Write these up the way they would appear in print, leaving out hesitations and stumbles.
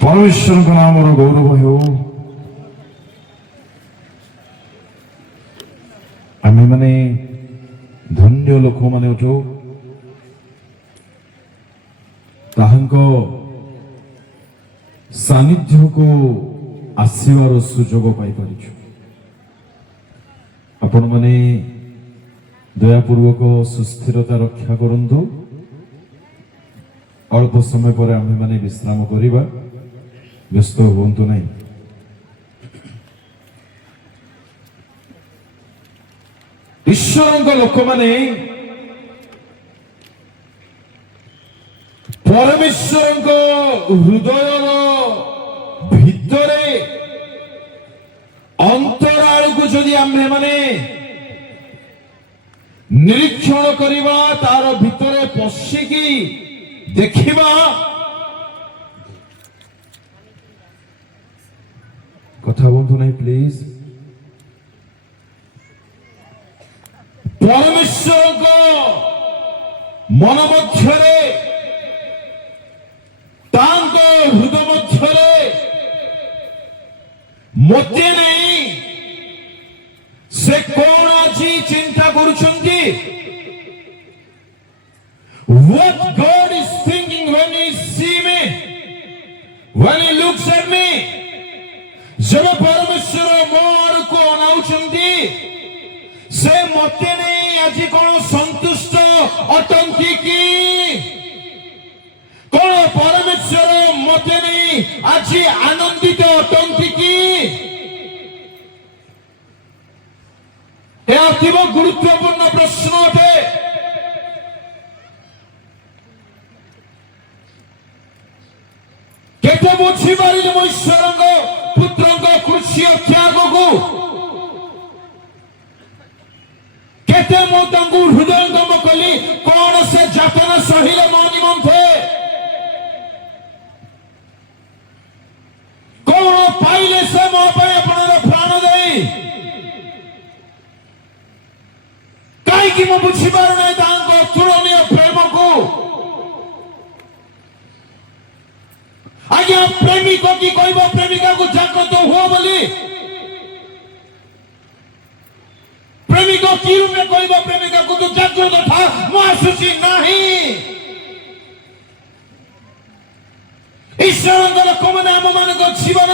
परमेश्वर को नाम और गौरव हो। आम्ही माने धन्य लोक माने उठो ताहांको सानिध्य को आसीबार सुजोग पाई परिछु। आपण माने दयापूर्वक सुस्थिरता रक्षा करंतु। अल्प समय पर आम्ही माने विश्राम करिबा, व्यस्त हुंतु नहीं। ईश्वर लोक माने परमेश्वर हृदय भितरे अंतराल को जदि आम्हे माने निरीक्षण करिबा, तार भितरे पशिकी देखिबा, कथा बंधु नहीं प्लीज। परमेश्वर को मन मध्यरे तांको हृदय मध्यरे मते नहीं से कौन आज चिंता करुछंती। What God is thinking when He see me, when He looks at me। जब परमेश्वर मोर को अनाउछंती से मते नहीं आज कौन संतुष्ट अटंती की, कौन परमेश्वर मते नहीं आज आनंदित अटंती की। यह अतीव गुरुत्वपूर्ण प्रश्न अटे। केते बुझी पारिले मो ईश्वर पुत्र कृषि त्याग को, केते मो तंगु हृदय कली कौन से जातना सहिले मो निमंथे, कौन पाइले से मो पे अपन प्राण दे। कहीं मो बुझी पार नहीं तांको तुलनीय प्रेम को। आज्ञा प्रेमिक की कोई प्रेमिका को जागृत हुआ बोली, प्रेमिक की रूप में कोई प्रेमिका को तो जागृत था, मुआसुची नहीं। ईश्वर लोक मैंने आम मान जीवन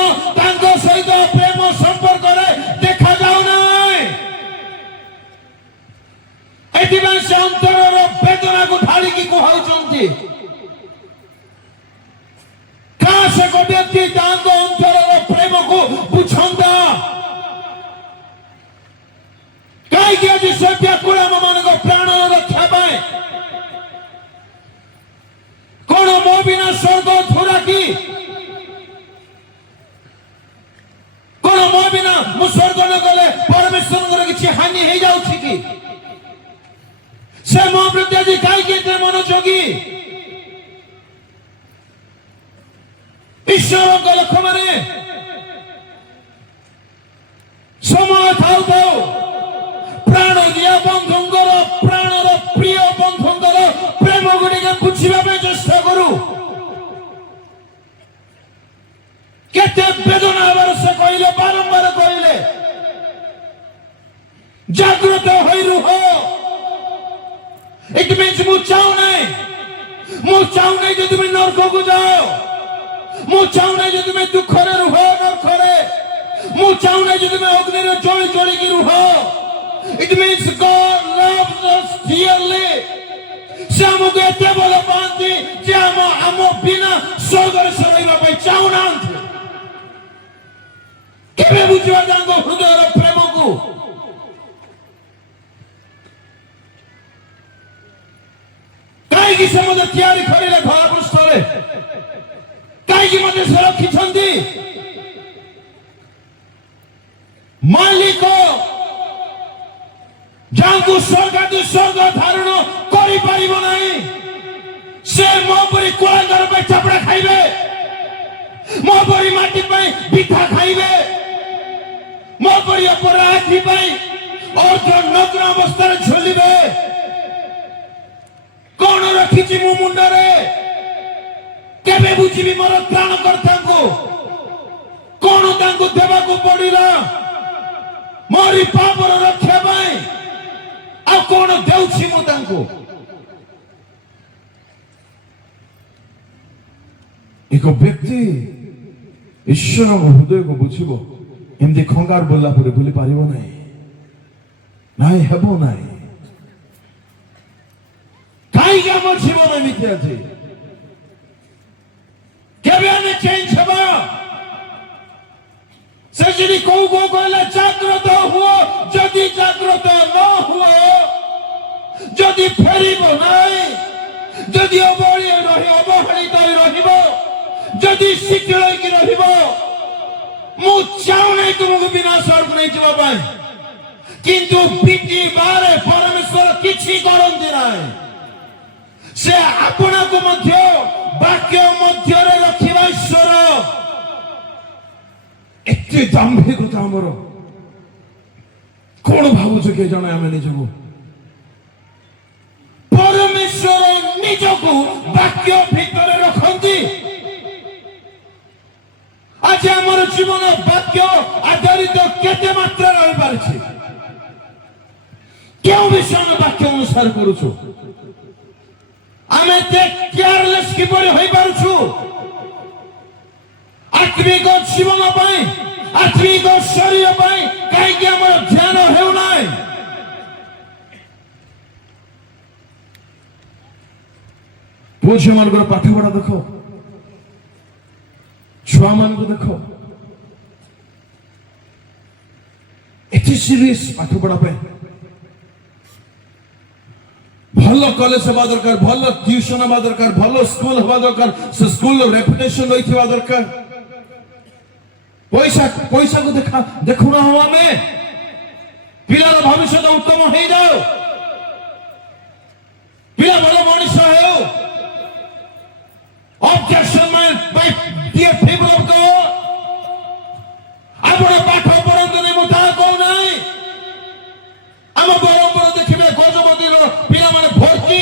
सहित प्रेम संपर्क देखा जाऊ ना। से अंतर वेदना को ढाड़ी कहते से व्यक्ति अंतर प्रेम को बुझंता कहीं आज से व्याकुल आम मान प्राण रक्षा पाए। कौन मो बिना स्वर्ग थोड़ा की, कौन मो बिना मु स्वर्ग न गले परमेश्वर किसी हानि हो जाउछि कि से मो प्रति कहीं मनोयोगी। ईश्वर लोक माने समय थाउ थाउ प्राण दिया बंधुंगर प्राणर प्रिय बंधुंगर प्रेम गुड़िके बुझा चेष्टा करू। केते वेदना हबार से कहले, बारंबार कहले जागृत होई रुह। इट मीन्स मु चाहू नहीं जो तुम नरक को जाओ, मु चाहू नहीं जो तुम दुख रुह नरकरे, मु चाहू नहीं जो तुम अग्नि जली जली की रुह। It means God loves us dearly. से हमको एते भल पाती जे आम बिना स्वर्ग से रही चाहू ना। केबे बुझवा जांगो हृदय प्रेम को। कहीं से मत तैयारी करें घर पृष्ठरे, कहीं मत से रखी मालिक जहाँ स्वर्ग धारण कर से मो परी कुलांगर पे चपड़ा खाइबे, मो परी माटी पे पिठा खाइबे, मो परी अपराधी पे और जो नग्न अवस्था झोलिबे। कौन रखी मो मुंडरे केबे बुझ ଯିବି ମୋର ତ୍ରାଣକର୍ତ୍ତାଙ୍କୁ କଣ ତାଙ୍କୁ ଦେବାକୁ ପଡିଲା ମୋରି ପାପର ରକ୍ଷା ପାଇଁ ଆଉ କଣ ଦେଉଛି ମୁଁ ତାଙ୍କୁ ଏକ ବ୍ୟକ୍ତି ଈଶ୍ୱରଙ୍କ ହୃଦୟକୁ ବୁଝିବ ଏମିତି ଖଙ୍ଗାର ବୋଲା ପରେ ଭୁଲି ପାରିବ ନାହିଁ ନାଇଁ ହେବ ନାହିଁ କାହିଁକି ଆମ ଜୀବନ ଏମିତି ଅଛି କେବେ ଆମେ ଚେଞ୍ଜ ହେବ ସେ ଯଦି କୋଉ କୋଉ କହିଲେ ଜାଗ୍ରତ ହୁଅ ଯଦି ଜାଗ୍ରତ ନ ହୁଅ ଯଦି ଫେରିବ ନାହିଁ ଯଦି ଅବହେଳିତ ରହିବ ଯଦି ଶିଥିଳ ହେଇକି ରହିବ ମୁଁ ଚାହୁଁନାହିଁ ତୁମକୁ ବିନାଶ ଆଡ଼କୁ ନେଇଯିବା ପାଇଁ କିନ୍ତୁ ପିଟିବାରେ ପରମେଶ୍ୱର କିଛି କରନ୍ତି ନାହିଁ ସେ ଆପଣଙ୍କୁ ମଧ୍ୟ ବାକ୍ୟ ମଧ୍ୟରେ ରଖିବା ଈଶ୍ୱର ଏତେ ଦାମ୍ଭିକତା ଆମର କଣ ଭାବୁଛୁ କିଏ ଜଣେ ଆମେ ନିଜକୁ ପରମେଶ୍ୱର ନିଜକୁ ବାକ୍ୟ ଭିତରେ ରଖନ୍ତି ଆଜି ଆମର ଜୀବନ ବାକ୍ୟ ଆଧାରିତ କେତେ ମାତ୍ରା ରହିପାରିଛି କେଉଁ ବିଷୟ ଆମେ ବାକ୍ୟ ଅନୁସାର କରୁଛୁ ଆମେ କେୟାରଲେସ୍ କିପରି ହୋଇପାରୁଛୁ ଆତ୍ମିକ ଜୀବନ ପାଇଁ ଆତ୍ମିକ ଶରୀର ପାଇଁ କାହିଁକି ଆମର ଧ୍ୟାନ ହେଉନାହିଁ ପୁଅ ଝିଅମାନଙ୍କର ପାଠ ପଢା ଦେଖ ଛୁଆମାନଙ୍କୁ ଦେଖ ଏତେ ସିରିୟସ୍ ପାଠ ପଢା ପାଇଁ ଭଲ କଲେଜ ହେବା ଦରକାର ଭଲ ଟ୍ୟୁସନ ହେବା ଦରକାର ଭଲ ସ୍କୁଲ ହେବା ଦରକାର ସେ ସ୍କୁଲର ରେପୁଟେସନ ରହିଥିବା ଦରକାର ପଇସାକୁ ଦେଖୁନାହୁଁ ଆମେ ପିଲାର ଭବିଷ୍ୟତ ଉତ୍ତମ ହେଇଯାଉ ପିଲା ଭଲ ମଣିଷ ହେଉ ଅବଜେକ୍ସନ ଆପଣ ପାଠ ପଢନ୍ତୁନି ମୁଁ ତାହା କହୁନାହିଁ ଆମ ବରମ୍ପୁର ଦେଖିବେ ଗଜପତିର ପିଲାମାନେ ଭର୍ତ୍ତି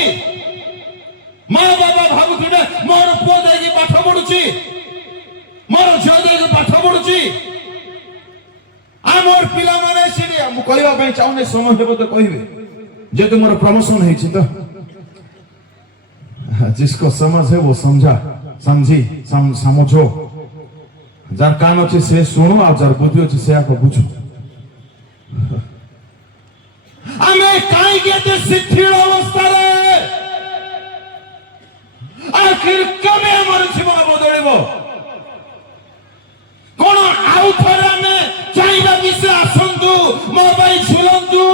ମା ବାବା ଭାବୁଥିବେ ମୋର ପୁଅ ଯାଇକି ପାଠ ପଢୁଛି ମୋର ଝିଅ ଯାଇକି ପାଠ ପଢୁଛି ଆମର ପିଲାମାନେ ସେଠି ମୁଁ କହିବା ପାଇଁ ଚାହୁଁନି ସମୟ ହେବ ତ କହିବେ ଯେହେତୁ ମୋର ପ୍ରମୋଶନ ହେଇଛି ତ जिसको समझ है वो समझी समझो जार कान अच्छे से सुनो और जार बुद्धि अच्छे से आको बुझो हमें काई के शिथिल अवस्था रे आखिर कबे हमारे जीवन बदलेबो कोन आउ थरे हमें चाहिबा कि से आसंतु मोबाइल झुलंतु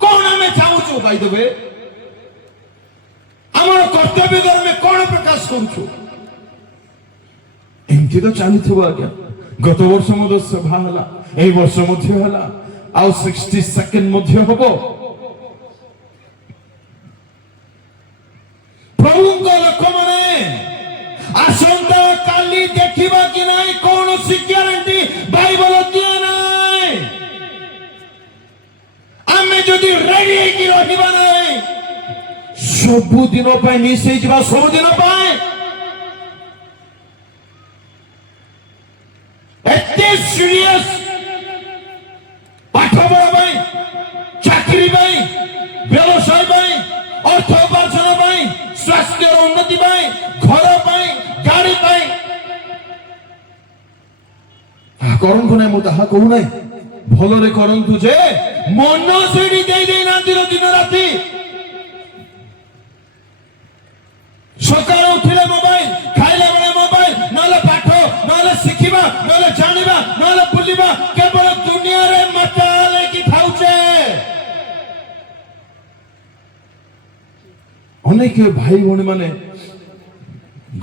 कोन हमें चाहूछु भाई देबे আমার কর্তব্য ধর্মে কোন প্রকাশ করছো এমতি তো চালিথিব আজ্ঞা গত বর্ষ মধ্যে সভা হলা এই বর্ষ মধ্যে হলা ଆଉ 60 সেকেন্ড মধ্যে হব প্রভুଙ୍କ ଲୋକମାନେ ଆସନ୍ତା କାଲି ଦେଖିବା କି ନାହିଁ କୌଣସି ଗ୍ୟାରେଣ୍ଟି ବାଇବଲ ଦିଏ ନାହିଁ ଆମେ ଯଦି ରେଡି ହେଇକି ରହିବା ନାହିଁ ସବୁ ଦିନ ପାଇଁ ମିସ୍ ହେଇଯିବା ସବୁ ଦିନ ପାଇଁ ଏତେ ସିରିୟସ୍ ପାଠ ପଢା ପାଇଁ ଚାକିରି ପାଇଁ ବ୍ୟବସାୟ ପାଇଁ ଅର୍ଥ ଉପାର୍ଜନ ପାଇଁ ସ୍ୱାସ୍ଥ୍ୟର ଉନ୍ନତି ପାଇଁ ଘର ପାଇଁ ଗାଡି ପାଇଁ କରନ୍ତୁ ନାହିଁ ମୁଁ ତାହା କହୁନାହିଁ ଭଲରେ କରନ୍ତୁ ଯେ ମନ ସେଇଠି ଦେଇନାହାନ୍ତି ଦିନ ରାତି ସକାଳ ଉଠିଲେ ମୋବାଇଲ ଖାଇଲା ବେଳେ ମୋବାଇଲ ନହେଲେ ପାଠ ନହେଲେ ଶିଖିବା ନହେଲେ ଜାଣିବା ନହେଲେ ବୁଲିବା କେବଳ ଦୁନିଆରେ ମାତାଲ ହେଇକି ଥାଉଛେ ଅନେକ ଭାଇ ଭଉଣୀ ମାନେ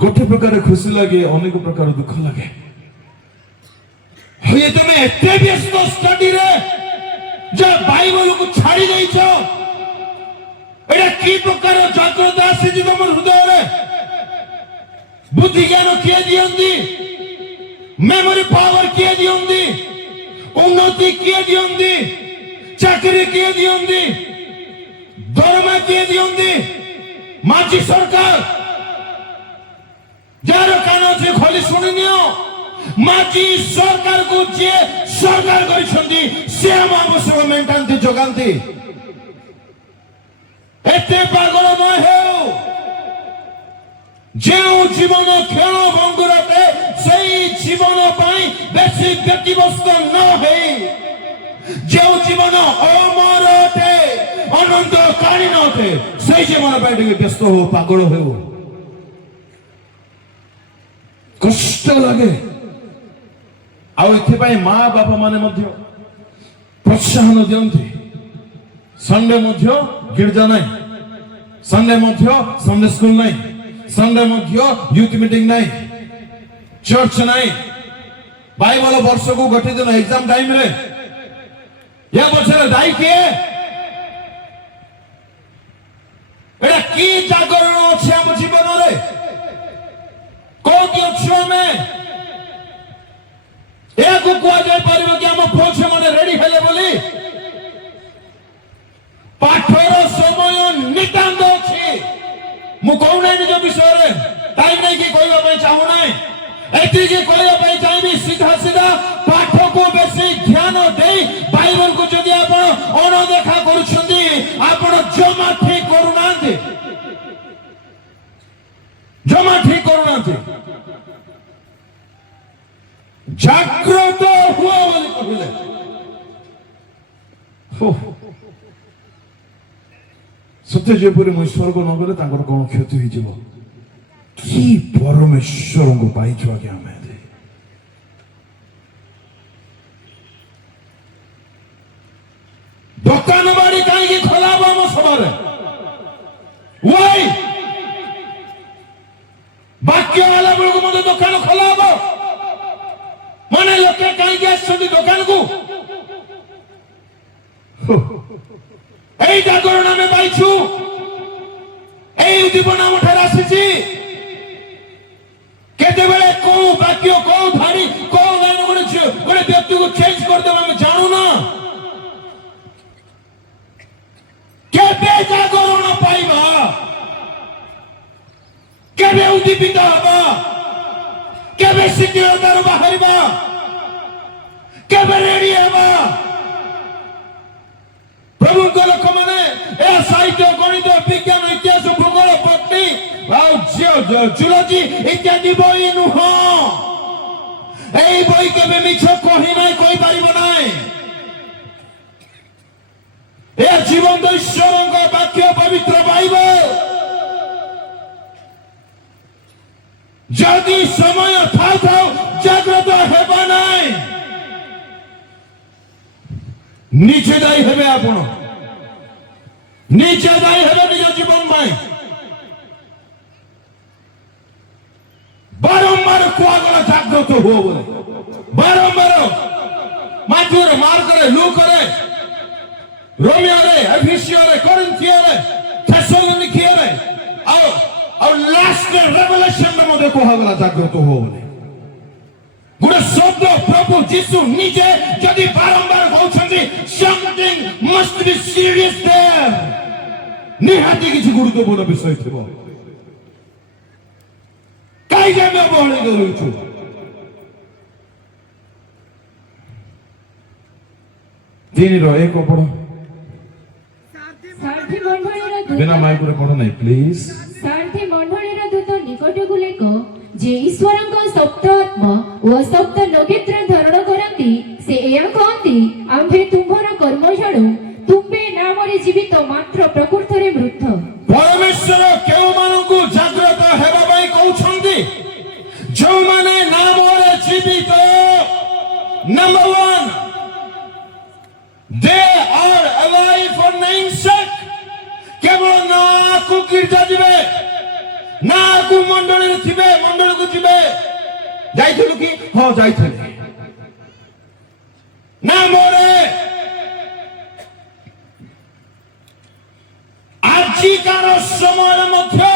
ଗୋଟେ ପ୍ରକାର ଖୁସି ଲାଗେ ଅନେକ ପ୍ରକାର ଦୁଃଖ ଲାଗେ ହୁଏ ତମେ ଏତେ ବ୍ୟସ୍ତ ଷ୍ଟଡିରେ ଯେ ବାଇବଲକୁ ଛାଡି ଦେଇଛ ଏଟା କି ପ୍ରକାର ଜାଗ୍ରତା ଆସିଛି ତମ ହୃଦୟରେ ବୁଦ୍ଧି ଜ୍ଞାନ କିଏ ଦିଅନ୍ତି मेमोरी पावर किए दियंदी उन्नति किए दियंदी चाकरी किए दियंदी दरमा किए दियंदी माजी सरकार जार कान अच्छे खोली शुणी नियो माजी सरकार को जे सरकार करिसंदी से हम आवश्यक मेंटांती जगांती एते पागल न हेउ जेउ जीवन खेल भंगुरते सेई जीवन पाई बेसी व्यक्तिवस्त न हे जेउ जीवन अमर अटे अनंत कालीन अटे सेई जीवन पाई टिके व्यस्त हो पागल हो कष्ट लगे आउ एथिपाई माँ बापा माने मध्य प्रोत्साहन दियंती संडे मध्य गिरजा नहीं संडे मध्य संडे स्कूल नहीं संडे मध्य यूथ मीटिंग नहीं चर्च नहीं बाइबल वर्ष को गोटे दिन एग्जाम टाइम रे या बचरे दाई किए एटा की जागरण अछि हम जीवन रे कोकी अच्छो में एक कुआ जाय परिबो कि हम पोछे माने रेडी हेले बोली पाठर समय नितांत अछि मु कोन निज विषय रे टाइम नै कि कहबा पय चाहू नै एति कि कहबा पय चाहबी सीधा सीधा पाठ को बेसी ध्यान दे बाइबल को जदि आपण अनदेखा करूछंती आपण जमा ठीक करूनांती जमा ठीक करूनांती जागृत हुआ बोली कहले सत्य जेपरि मु स्वर्ग न गले तांकर कोन क्षति होई जीवो की परमेश्वर को पाई छुआ के हमें दे दुकान बाड़ी काई की खोलाबो हम सबारे वही बाक्य वाला बेल को मते दुकान खोलाबो माने लोके काई के आछंती दुकान को এই জাগরণ আমি পাইছু এই উদ্দীপন আমার আসিছি কেতেবেলে কোন বাক্য কোন ধারি কোন লাইন করেছে কোন ব্যক্তিকে চেঞ্জ করতে আমি জানু না কেবে জাগরণ পাইবা কেবে উদ্দীপিত হবা কেবে শিক্ষিতার বাহারিবা কেবে রেডি হবা प्रभु को लोक माने ए साहित्य गणित विज्ञान इतिहास भूगोल पट्टी जूलॉजी इत्यादि बई नुह এই বই কেবে মিছ কহি নাই কই পারিব নাই এ জীবন্ত ঈশ্বরଙ୍କ বাক্য পবিত্র বাইবেল যদি সময় থাও থাও জাগ্রত হেবা নাই नीचे दायी हेबे आपण नीचे दायी हेबे निज जीवन में बारंबार कुआगला जागृत हो बोले बारंबार माथुर मार करे लू करे रोमियो रे एफिसियो रे कोरिन्थियो रे थेसलोनिकी रे और लास्ट रेवलेशन में मते कुआगला जागृत हो बोले गुड शब्द प्रभु जीसु निजे जदि बारंबार कहउछन्ती something must be serious there निहाती किछि गुरुत्वपूर्ण विषय थिबो काई जे में बोले करूछु तीन रो एक पढो सारथी मंडळीर दूत बिना माइक रे पढो नै प्लीज सारथी मंडळीर दूत निकटकु लेख जे ईश्वरଙ୍କ सप्त आत्मा व सप्त नक्षत्र धारण करती से एया कहती आम्भे तुम्हार कर्म छाड़ू तुम्बे नामरे जीवित मात्र प्रकृतरे मृत परमेश्वर केउ मानकु जागृत हेबा पई कहउछन्ती जो माने नामरे जीवित number 1 they are alive for name's sake केवल ना को गिरजा दिबे ना को मंडली रे थिबे मंडली को जिबे जाइथलु की हां जाइथले ना मोरे आजिकार समय मध्य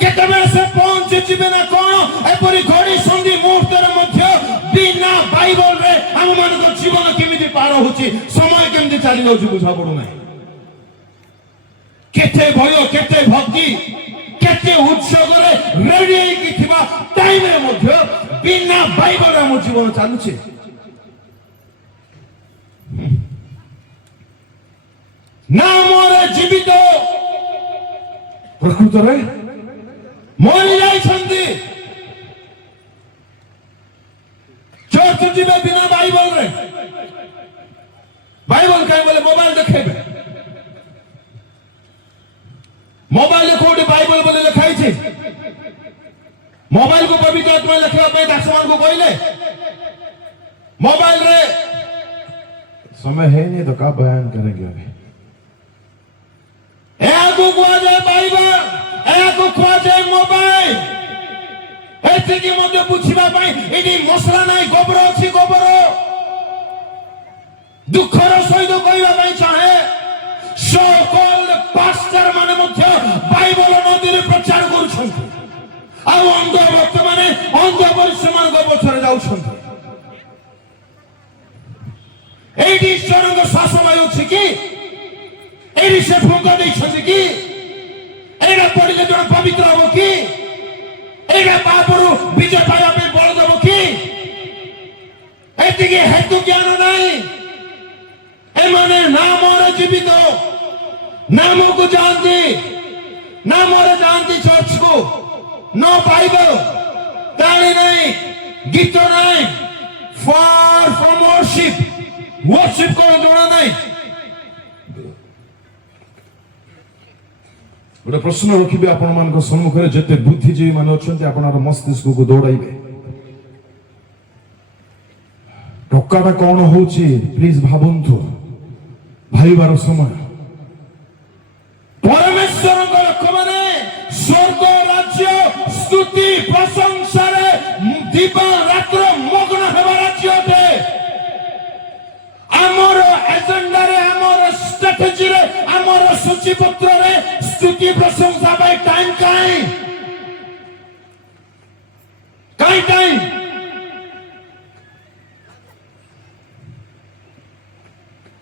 केतबे से पहुंच जिबे ना कोन एपरि घड़ी संधि मुहूर्त रे मध्य बिना बाइबल रे हम मन को जीवन केमिति पार होची समय केमिति चाली जाउची बुझा पडो नै केते भय केते भक्ति केते एते उत्सवरे रेडी की थिबा टाइम रे मध्य बिना बाइबल रे हमर जीवन चालू छे ना मोरे जीवित प्रकृत रे मरि जाई छंदी चर्च जीवे बिना बाइबल रे बाइबल काय बोले मोबाइल देखेबे मोबाइल कोड बाइबल बोले लिखाई छे मोबाइल को पवित्र आत्मा लिखवा पे दासमान को कहले मोबाइल रे समय है नहीं तो का बयान करेंगे अभी एगो कोजे बाइबल एगो कोजे मोबाइल एते की मध्य बुझिबा पई एडी मसला नाही गोबर अछि गोबर दुखर सहित कहवा पई चाहे सो कॉल्ड पास्टर माने मध्य बाइबल नदीरे प्रचार करूछन्ति आ अंध भक्त माने अंध परिश्रम को पछरे जाउछन्ति एडी ईश्वरଙ୍କ शासन अछि कि एडी से फुंका दैछन्ति कि एडा पडिले जण पवित्र हो कि एडा पापरु विजय पाया पे बल देबो कि एतिके हेतु ज्ञान नाही एमाने नामरे जीवित नाम को जानती नामरे जानती चर्च को नो बाइबल ताली नहीं गीत नहीं फार फ्रॉम वर्शिप को जोड़ा नहीं गोटे प्रश्न रखिबे आपण मान सम्मुख में जते बुद्धिजीवी मान अछंती आपणार मस्तिष्क को दौड़ाइबे टक्काटा कौन होची प्लीज भाबंतु भाईबार समय परमेश्वर को लोक माने स्वर्ग राज्य स्तुति प्रशंसा रे दिन रात्र मग्न हेबा राज्य अटे आमर एजेंडा रे आमर स्ट्रेटजी रे आमर सूचीपत्र रे स्तुति प्रशंसा बाय टाइम काई टाइम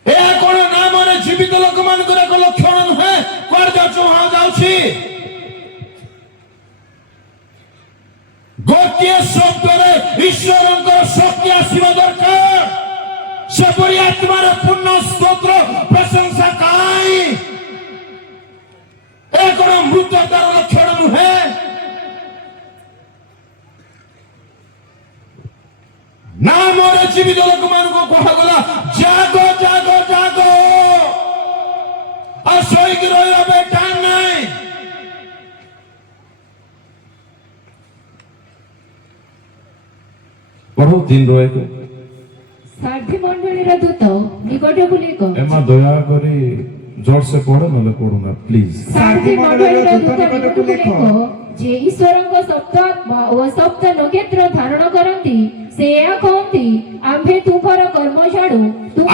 ए कोन नाम रे जीवित लोक मान को एक लक्षण नुहे कोर जाउछु हा जाउछि गोटिए शब्द रे ईश्वरଙ୍କ शक्ति आसीबा दरकार से पूरी आत्मा रे पूर्ण स्तोत्र प्रशंसा काई ए कोन मृततार लक्षण नुहे नाम रे जीवित लोक मान को कहा गला जागो जागो जागो असोई की रोया बेटा नहीं पढ़ो 3 रोए को सारथी मंडळीर दूत निकट बुली को एमा दया करी जोर से पढ़ो नले पढ़ूंगा प्लीज सारथी मंडळीर दूत निकट बुली को जे ईश्वरଙ୍କ सप्त आत्मा व सप्त नक्षत्र धारण करंती से या कहंती आम्भे तुमर कर्म जाणु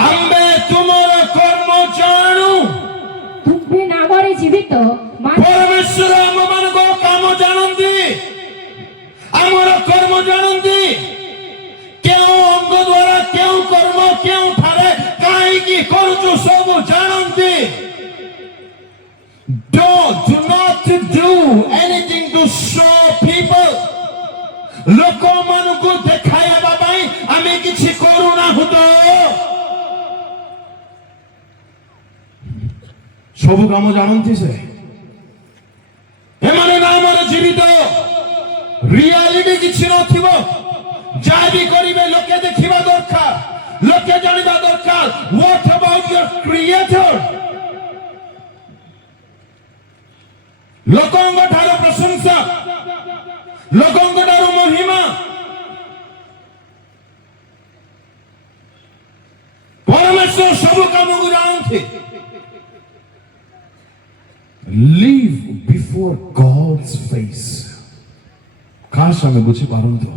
आम्बे तुमर कर्म जाणु तुम्भे नामरे जीवित परमेश्वर हम मान को काम जानंती हमर कर्म जानंती केउ अंग द्वारा केउ कर्म केउ ठारे काई की करूछु सब जानंती do not do anything to show people लोक मान को देखाया बाबाई आमे किछि करू ना हुतो सब काम जानती से एमाने नामरे जीवित रियलिटी किछि नथिबो जा भी करिवे लोके देखिबा दरकार लोके जानिबा दरकार व्हाट अबाउट योर क्रिएटर लोकंग ठारो प्रशंसा लोकंग ठारो महिमा परमेश्वर सब काम को जानते live before God's face काश हमें बुझी पारंतु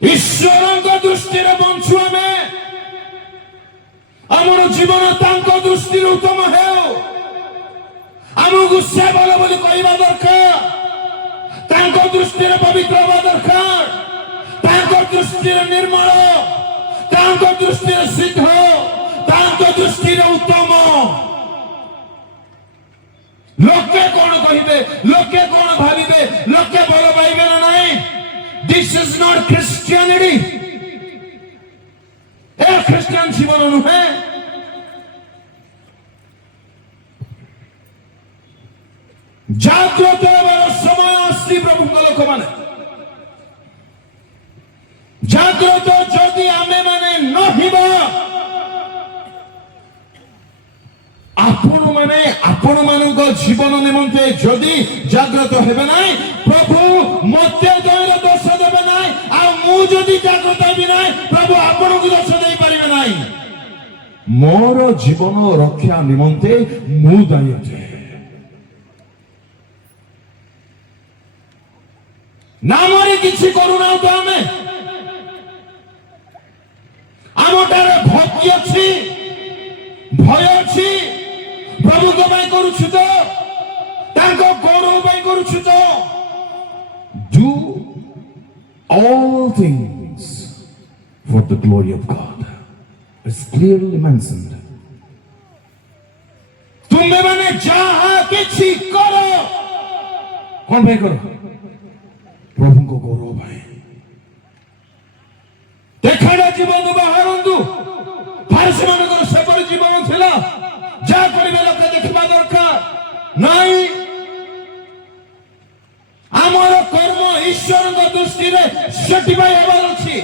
ईश्वरଙ୍କ ଦୃଷ୍ଟିରେ ବଞ୍ଚୁ ଆମେ ଆମର ଜୀବନ ତାଙ୍କ ଦୃଷ୍ଟିରେ ଉତ୍ତମ ହେଉ ଆମକୁ ସେ ଭଲ ବୋଲି କହିବା ଦରକାର ତାଙ୍କ ଦୃଷ୍ଟିରେ ପବିତ୍ର ହେବା ଦରକାର ତାଙ୍କ ଦୃଷ୍ଟିରେ ନିର୍ମଳ ତାଙ୍କ ଦୃଷ୍ଟିରେ ସିଦ୍ଧ ତାଙ୍କ ଦୃଷ୍ଟିରେ ଉତ୍ତମ ଲୋକେ କଣ কহিবে, লোকে কোন ভাবিবে, লোকে ভাল পাইবে না নাই। This is not Christianity. এ খ্রিস্টান জীবন নুহে। জাগ্রত হবার সময় আসছি প্রভুଙ୍କ ଲୋକମାନେ। জাগ্রত যদি ଆମେ ମାନେ ନহিବା, ଆପଣମାନଙ୍କ ଜୀବନ ନିମନ୍ତେ ଯଦି ଜାଗ୍ରତ ହେବେ ନାହିଁ, ପ୍ରଭୁ ମୋତେ ଦୋଷ ଦେବେ ନାହିଁ, ଆଉ ମୁଁ ଯଦି ଜାଗ୍ରତ ହେବି ନାହିଁ, ପ୍ରଭୁ ଆପଣଙ୍କୁ ଦୋଷ ଦେଇପାରିବେ ନାହିଁ। ମୋର ଜୀବନ ରକ୍ଷା ନିମନ୍ତେ ମୁଁ ଦାୟୀ ଅଟେ। ନାମରେ କିଛି କରୁନାହୁଁ ତ ଆମେ। ଆମଠାରେ ଭକ୍ତି ଅଛି, ଭୟ ଅଛି। ପ୍ରଭୁଙ୍କ ପାଇଁ କରୁଛୁ ତ, ତାଙ୍କ ଗୌରବ ପାଇଁ କରୁଛୁ ତ। Do all things for the glory of God. It's clearly mentioned. ତୁମେ ମାନେ ଯାହା କିଛି କର, କଣ ପାଇଁ କର? ପ୍ରଭୁଙ୍କ ଗୌରବ ପାଇଁ। ଦେଖାଡ଼ା ଜୀବନ ବାହାରନ୍ତୁ। ଫାରିସୀମାନଙ୍କର ସେପରି ଜୀବନ ଥିଲା, ଯାହା କରିବେ ଲୋକେ ଦେଖିବା ଦରକାର ନାଇଁ। ଆମର କର୍ମ ଈଶ୍ୱରଙ୍କ ଦୃଷ୍ଟିରେ ସେଟିଫାଇ ହେବାର ଅଛି।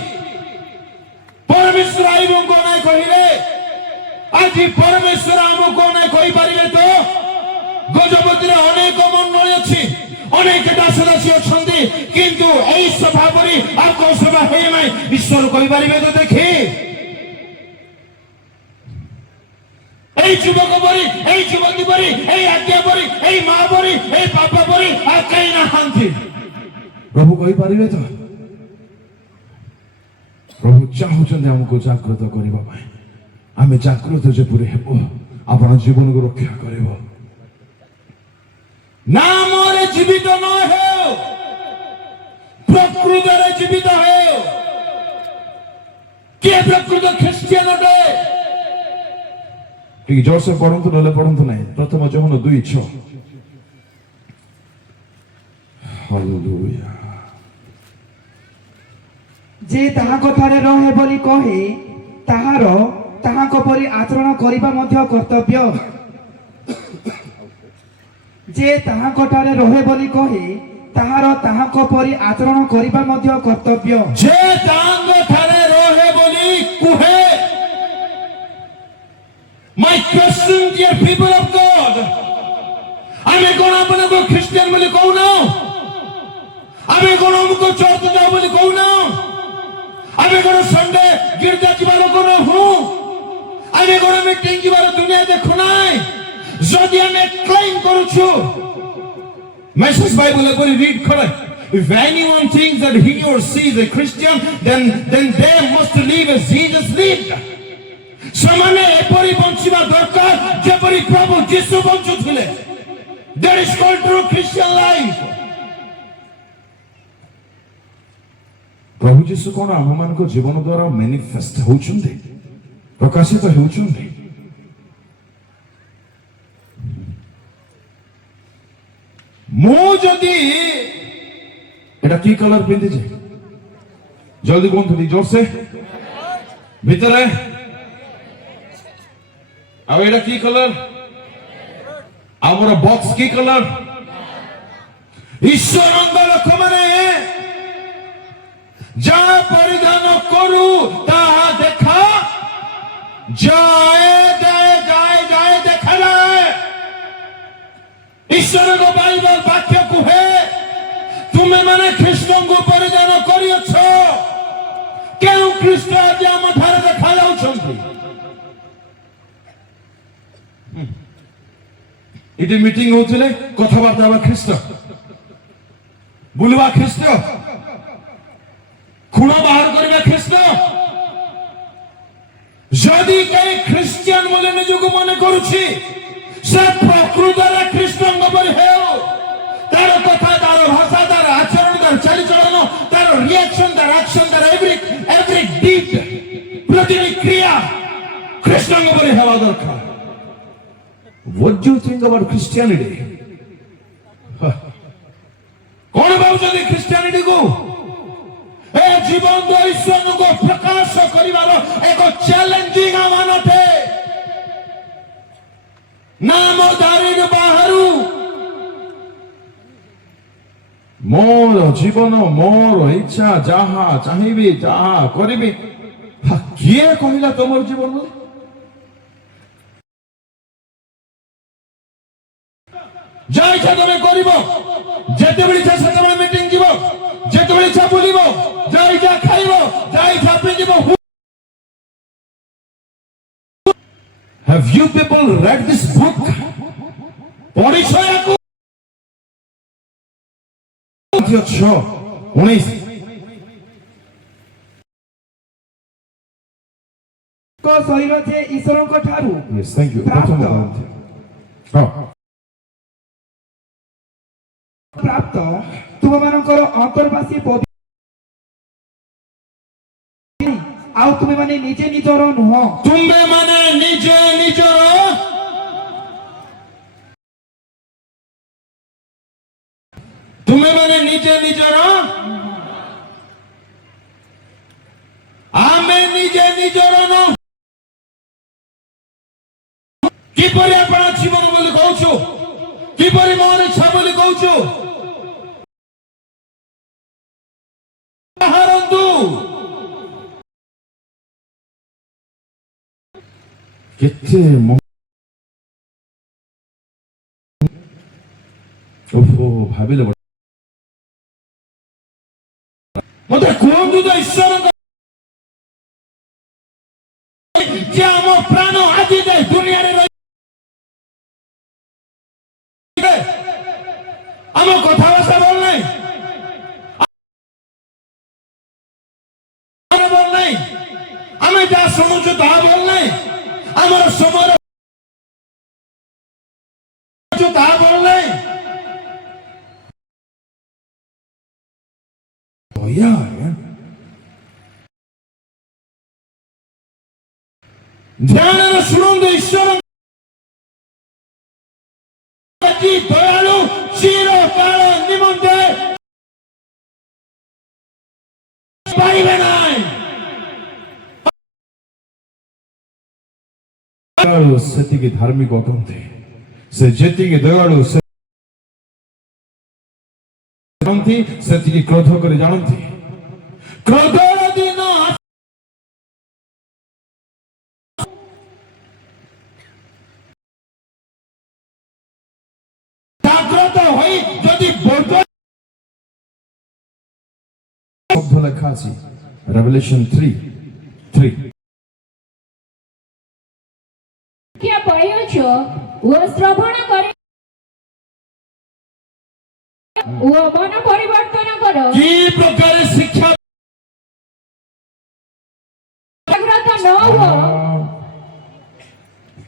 ପରମେଶ୍ୱର ଆମକୁ ନାଇଁ କହିଲେ, ଆଜି ପରମେଶ୍ୱର ଆମକୁ ନାଇଁ କହିପାରିବେ ତ? ଗଜପତିରେ ଅନେକ ମଣ୍ଡଳୀ ଅଛି, ଅନେକ ଦାସ ଦାସୀ ଅଛନ୍ତି, କିନ୍ତୁ ଏଇ ସଭା ପରି ଆଉ କୋଉ ସଭା ହେଇନାହିଁ। ଈଶ୍ୱର କହିପାରିବେ ତ? ଦେଖି এই যুবক পরি, এই যুবতী পরি, এই আজ্ঞা পরি, এই মা পরি, এই বাপা পরি আর কেହି নাহাନ୍ତି। প্রভু କହିପାରିବେ ତ? ପ୍ରଭୁ ଚାହୁଁଛନ୍ତି ଆମକୁ ଜାଗ୍ରତ କରିବା ପାଇଁ। ଆମେ ଜାଗ୍ରତ ଯେପରି ହେବ, ଆପଣ ଜୀବନକୁ ରକ୍ଷା କରିବ। ନାମରେ ଜୀବିତ ନ ହେଉ, ପ୍ରକୃତରେ ଜୀବିତ ହେଉ। କିଏ ପ୍ରକୃତ ଖ୍ରୀଷ୍ଟିଆନ ଅଟେ? ଟିକେ ଜୋରସେ ପଢନ୍ତୁ, ନହେଲେ ପଢନ୍ତୁ ନାହିଁ। ପ୍ରଥମ ଯୋହନ 2:6। ହାଲେଲୁୟା। ଯେ ତାହାଙ୍କ ଠାରେ ରହେ ବୋଲି କହେ, ତାହାଙ୍କ ପରି ଆଚରଣ କରିବା ମଧ୍ୟ କର୍ତ୍ତବ୍ୟ। ଯେ ତାହାଙ୍କ ଠାରେ ରହେ ବୋଲି କହେ, ତାହାଙ୍କ ପରି ଆଚରଣ କରିବା ମଧ୍ୟ କର୍ତ୍ତବ୍ୟ। ଯେ ତାହାଙ୍କ ଠାରେ ରହେ ବୋଲି କୁହେ। My question, dear people of God, ଆମେ କଣ ଆପଣଙ୍କୁ ଖ୍ରୀଷ୍ଟିଆନ ବୋଲି କହୁନା? ଆମେ କଣ ଆମକୁ ଚର୍ଚ୍ଚ ଯାଉ ବୋଲି କହୁନା? ଆମେ କଣ ସଣ୍ଡେ ଗିର୍ଜା ଯିବା ଲୋକ ନୁହଁ? ଆମେ କଣ ମିଟିଂ ଯିବାର ଦୁନିଆ ଦେଖୁନାହିଁ? ଯଦି ଆମେ କ୍ଲେମ୍ କରୁଛୁ, ମେସେଜ ବାଇବଲ ପରି ରିଡ୍ କରେ, if anyone thinks that he or she is a Christian, then they must live as Jesus lived. ସେମାନେ ଏପରି ବଞ୍ଚିବା ଦରକାର ଯେପରି ପ୍ରଭୁ ଯୀଶୁ ବଞ୍ଚୁଥିଲେ। That is called true Christian life. ପ୍ରଭୁ ଯୀଶୁ କଣ ଆମମାନଙ୍କ ଜୀବନ ଦ୍ୱାରା ମ୍ୟାନିଫେଷ୍ଟ ହେଉଛନ୍ତି, ପ୍ରକାଶିତ ହେଉଛନ୍ତି। ମୁଁ ଯଦି ଏଟା କି କଲର ପିନ୍ଧିଛି, ଜଲ୍ଦି କୁହନ୍ତୁ ଜୋରସେ। ଭିତରେ ଆଉ ଏଟା କି କଲର? ଆମର ବକ୍ସ କି କଲର? ଈଶ୍ୱରଙ୍କ ଲୋକମାନେ ଯାହା ପରିଧାନ କରୁ ତାହା ଦେଖା ଯାଏ ଦେଖାଯାଏ। ଈଶ୍ୱରଙ୍କ ବାଇବଲ ବାକ୍ୟ କୁହେ, ତୁମେ ମାନେ ଖ୍ରୀଷ୍ଟଙ୍କୁ ପରିଧାନ କରିଅଛ। କେଉଁ ଖ୍ରୀଷ୍ଟ ଆଜି ଆମ ଠାରେ ଦେଖାଯାଉଛନ୍ତି? ଏଠି ମିଟିଂ ହଉଥିଲେ, କଥାବାର୍ତ୍ତା ହେବା ଖ୍ରୀଷ୍ଟ, ବୁଲିବା ଖ୍ରୀଷ୍ଟ, খুঁড়ো বাহার করবে খ্রিস্ট। যদি কেউ খ্রিস্টিয়ান বলে নিজকে মনে করুছি, সে প্রকৃতরে খ্রিস্টানଙ୍କ পରି ହେଉ। তার কথা, তার ভাষা, তার আচরণ, তার চালিচলন, তার রিয়াকশন, তার অ্যাকশন, তার এভরি ডিড, প্রতিটি ক্রিয়া খ্রিস্টানଙ୍କ পରି ହେବା ଦରକାର। What do you think about Christianity? Sincerity କୁ ଏ ଜୀବନ୍ତ ଈଶ୍ୱରଙ୍କୁ ପ୍ରକାଶ କରିବାର ଏକ ଚ୍ୟାଲେଞ୍ଜିଂ ଆହ୍ୱାନ ଅଟେ। ନାମଧାରୀରୁ ବାହାରୁ ମୋର ଜୀବନ ମୋର ଇଚ୍ଛା ଯାହା ଚାହିଁବି ଯାହା କରିବି। କିଏ କହିଲା ତମର ଜୀବନରେ? ଯାହା ଇଚ୍ଛା ତମେ କରିବ, ଯେତେବେଳେ ଇଚ୍ଛା ସେତେବେଳେ ମିଟିଂ ଯିବ, ଯେତେବେଳେ ଇଚ୍ଛା ବୁଲିବ, ଯାହା ଇଚ୍ଛା ଖାଇବ, ଯାହା ଇଚ୍ଛା ପିନ୍ଧିବ। Have you people read this book? ପଢିଛ ୟାକୁ? 6:19 ଶରୀର ଯେ ଈଶ୍ୱରଙ୍କ ଠାରୁ Yes, thank you. ପ୍ରାପ୍ତ ପ୍ରାପ୍ତ ତୁମମାନଙ୍କର ଅନ୍ତର୍ବାସୀ ଆଉ ତୁମେ ମାନେ ନିଜେ ନିଜର ନୁହଁ। ତୁମେ ମାନେ ନିଜେ ନିଜର ତୁମେ ମାନେ ନିଜେ ନିଜର ଆମେ ନିଜେ ନିଜର ନୁହଁ। କିପରି ଆପଣ ଜୀବନ ବୋଲି କହୁଛୁ? କିପରି ମୋର ଇଚ୍ଛା ବୋଲି କହୁଛୁ? ହାରନ୍ତୁ। କେତେ ଓହୋ ଭାବିଲେ ମତେ କୁହନ୍ତୁ ତ ଈଶ୍ୱରଙ୍କ ଯେ ଆମ ପ୍ରାଣ ଆଜି ଯାଏ ଦୁନିଆରେ ଆମ କଥାଭାଷା ଭଲ ନାହିଁ, ଭଲ ନାହିଁ, ଆମେ ଯାହା ଶୁଣୁଛୁ ତାହା ଭଲ ନାହିଁ, ଆମର ସମୟ ତାହା ଭଲ ନାହିଁ। ଧ୍ୟାନରେ ଶୁଣନ୍ତୁ, ଈଶ୍ୱର ଦୟାଳୁ ଚିରକାଳ ନିମନ୍ତେ ପାଇବେ ନାହିଁ। ଦୟାଳୁ ସେତିକି ଧାର୍ମିକ ଅଟନ୍ତି, ସେ ଯେତିକି ଦୟାଳୁ ଜାଣନ୍ତି ସେତିକି କ୍ରୋଧ କରି ଜାଣନ୍ତି। କ୍ରୋଧର ଦିନ ଜାଗ୍ରତ ହୋଇ ଯଦି ଶବ୍ଦ ଲେଖା ଅଛି Revelation 3:3 ଶିକ୍ଷା ପାଇଅଛ ଓ ଶ୍ରବଣ କରି ଓ ମନ ପରିବର୍ତ୍ତନ କର। କି ପ୍ରକାର ଶିକ୍ଷା ଜାଗ୍ରତ ନ ହୁଅ।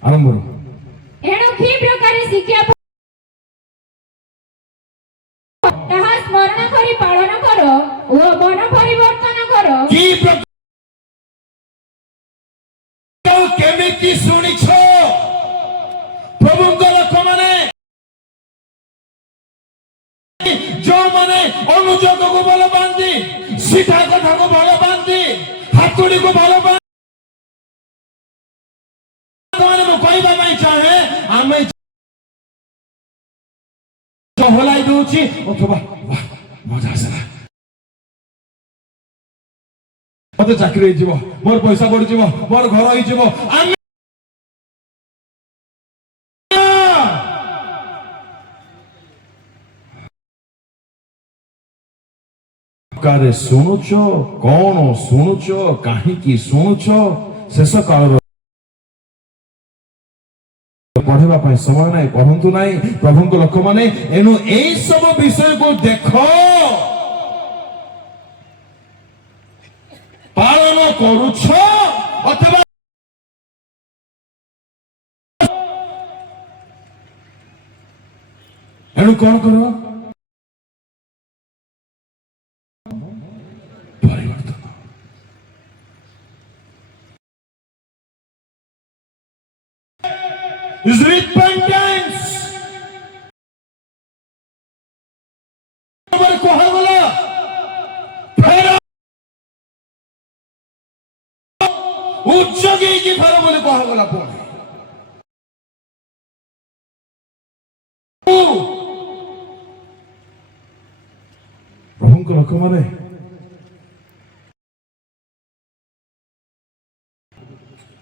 ଆରମ୍ଭରୁ ଏଣୁ କି ପ୍ରକାର ଶିକ୍ଷା ତାହା ସ୍ମରଣ କରି ପାଳନ କର ଓ ମନ ପରିବର୍ତ୍ତନ କର। କି ପ୍ରକାର କେମିତି ଶୁଣିଛ? ପ୍ରଭୁଙ୍କ ଲୋକମାନେ ଯୋଉମାନେ ଅନୁଯୋଗକୁ ଭଲ ପାଆନ୍ତି, ସିଧା କଥାକୁ ଭଲ ପାଆନ୍ତି, ହାତୁଡ଼ିକୁ ଭଲ ପାଆନ୍ତି, ମୁଁ କହିବା ପାଇଁ ଚାହେଁ ଆମେ ହଲାଇ ଦଉଛି ଅଥବା ମଜା ଆସିଲା, ମତେ ଚାକିରି ହେଇଯିବ, ମୋର ପଇସା ବଢିଯିବ, ମୋର ଘର ହେଇଯିବ, ଆମେ ଶୁଣୁଛ, କଣ ଶୁଣୁଛ, କାହିଁକି ଶୁଣୁଛ, ଶେଷ କାଳର ପଢିବା ପାଇଁ ସମୟ ନାହିଁ, ପଢନ୍ତୁ ନାହିଁ ପ୍ରଭୁଙ୍କ ଲୋକମାନେ। ଏଣୁ ଏଇ ସବୁ ବିଷୟକୁ ଦେଖ, ପାଳନ କରୁଛ ଅଥବା ଏଣୁ କଣ କର? ପରିବର୍ତ୍ତନ। repentance କୁହାଗଲା କି ଫେର ବୋଲି କୁହାଗଲା ପୁଣି ପ୍ରଭୁଙ୍କ ଲୋକମାନେ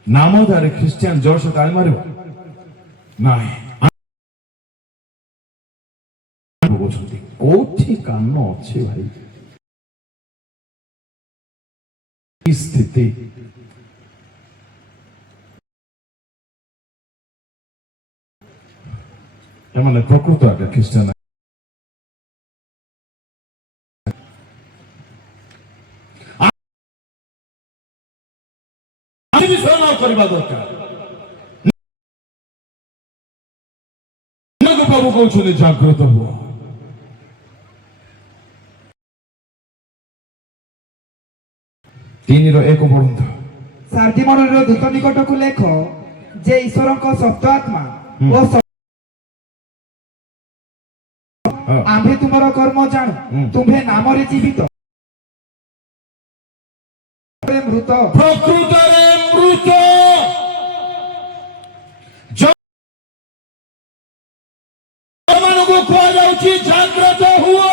ନାମଧାରୀ ଖ୍ରୀଷ୍ଟିଆନ ଜୋରସେ ତାଳି ମାରିବ ନାହିଁ କହୁଛନ୍ତି କୋଉଠି କାନ ଅଛି ଭାଇ କି ସ୍ଥିତି ଏମାନେ ପ୍ରକୃତ ଆଜ୍ଞା ଖ୍ରୀଷ୍ଟିଆନ ବିଷୟ ନ କରିବା ଦରକାର ପ୍ରଭୁ କହୁଛନ୍ତି ଜାଗ୍ରତ ହୁଅ ତିନିର ଏକ ପଢନ୍ତୁ ସାର୍ଦିମଣ୍ଡଳର ଦୂତ ନିକଟକୁ ଲେଖ ଯେ ଈଶ୍ୱରଙ୍କ ସପ୍ତ ଆତ୍ମା ଓ ଆମ୍ଭେ ତୁମର କର୍ମ ଜାଣୁ ତୁମ୍ଭେ ନାମରେ ଜୀବିତ ମୃତ ପ୍ରକୃତରେ ମୃତ ମାନଙ୍କୁ କୁହାଯାଉଛି ଜାଗ୍ରତ ହୁଅ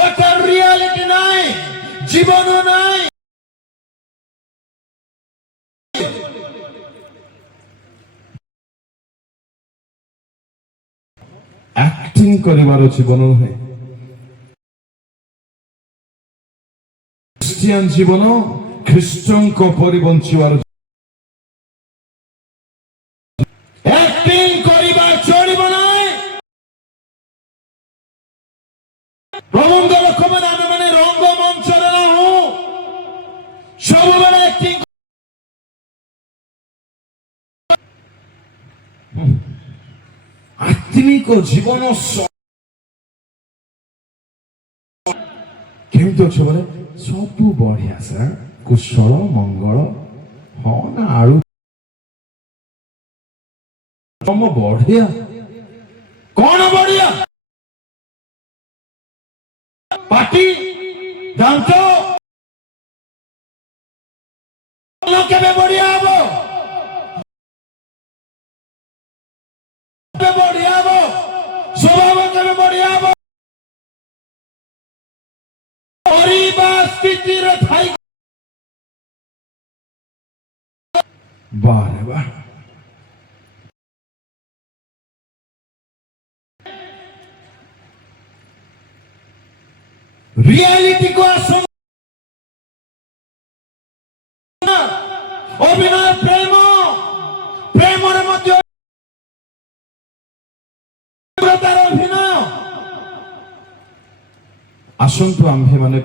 ଅର୍ଥାତ ରିଆଲିଟି ନାହିଁ ଜୀବନ ନାହିଁ ଆକ୍ଟିଂ କରିବାର ଜୀବନ ନୁହେଁ ଖ୍ରୀଷ୍ଟିଆନ ଜୀବନ ଖ୍ରୀଷ୍ଟଙ୍କ ପରି ବଞ୍ଚିବାର ଆକ୍ଟିଂ କରିବା ଚଳିବ ନାହିଁ ପ୍ରଭୁଙ୍କ ଲୋକମାନେ ଆମେମାନେ ରଙ୍ଗମଞ୍ଚରେ ନାହୁଁ ସବୁବେଳେ ଆକ୍ଟିଂ ଆତ୍ମିକ ଜୀବନ କେମିତି ଅଛି ବୋଲେ ସବୁ ବଢିଆ ସାର୍ କୁଶଳ ମଙ୍ଗଳ ହଁ ନା ଆଳୁ ତମ ବଢିଆ କଣ ବଢିଆ ପାଟି ଦାନ୍ତ କେବେ ବଢିଆ ହବ କେବେ ବଢିଆ ହବ ସ୍ୱଭାବ କେବେ ବଢିଆ ହବ ପରିବା ସ୍ଥିତିରେ ଥାଇ ବାରେ ବା ରିଆଲିଟି କୁ ଆସ ଅଭିନୟ ପ୍ରେମ ପ୍ରେମରେ ମଧ୍ୟ ଅଭିନୟ ଆସନ୍ତୁ ଆମ୍ଭେ ମାନେ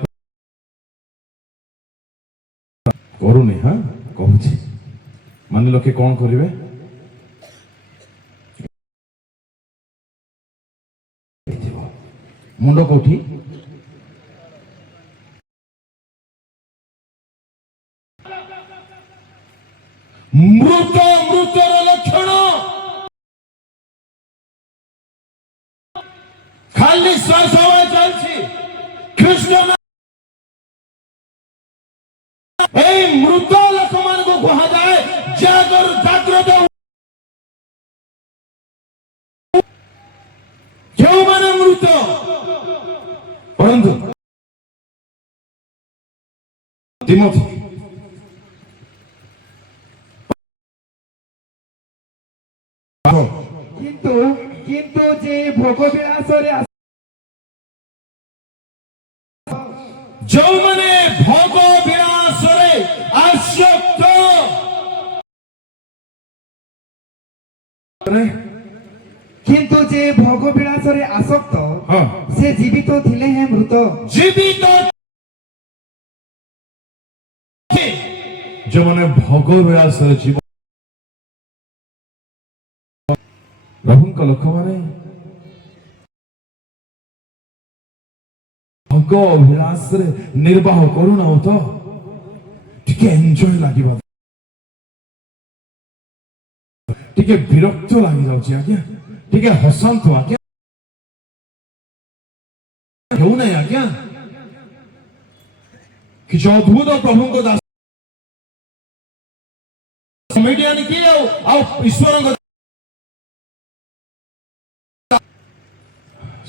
କରୁନି ହଁ କହୁଛି ମାନେ ଲୋକେ କଣ କରିବେ ମୁଣ୍ଡ କୋଉଠି ମୃତ ମୃତର ଲକ୍ଷଣ ଖାଲି ଶ୍ୱାସ ଚାଲିଛି ଖ୍ରୀଷ୍ଟ এই মৃত ଲୋକମାନଙ୍କୁ କୁହାଯାଏ ଜାଗ୍ରତ ଯେଉଁମାନେ ମୃତ ପଢନ୍ତୁ ତିମୋଥୀ କିନ୍ତୁ କିନ୍ତୁ ଯେ ଭୋଗ ବିଳାସରେ ଯେଉଁମାନେ ଭୋଗ ବିଳାସରେ ଆସକ୍ତ କିନ୍ତୁ ଯେ ଭୋଗ ବିଳାସରେ ଆସକ୍ତ ହଁ ସେ ଜୀବିତ ଥିଲେ ହେଁ ମୃତ ଜୀବିତ ଯେଉଁମାନେ ଭୋଗ ବିଳାସରେ ଜୀବନ ପ୍ରଭୁଙ୍କ ଲୋକମାନେ ଭୋଗ ବିଳାସରେ ନିର୍ବାହ କରୁନାହୁଁ ତ ଟିକେ ଏନ୍ଜୟ ଲାଗିବା ଟିକେ ବିରକ୍ତ ଲାଗିଯାଉଛି ଆଜ୍ଞା ଟିକେ ହସନ୍ତୁ ଆଜ୍ଞା ହେଉନାହିଁ ଆଜ୍ଞା କିଛି ଅଦ୍ଭୁତ ପ୍ରଭୁଙ୍କ ଦାସ କମେଡିଆନ କି ଆଉ ଈଶ୍ୱରଙ୍କ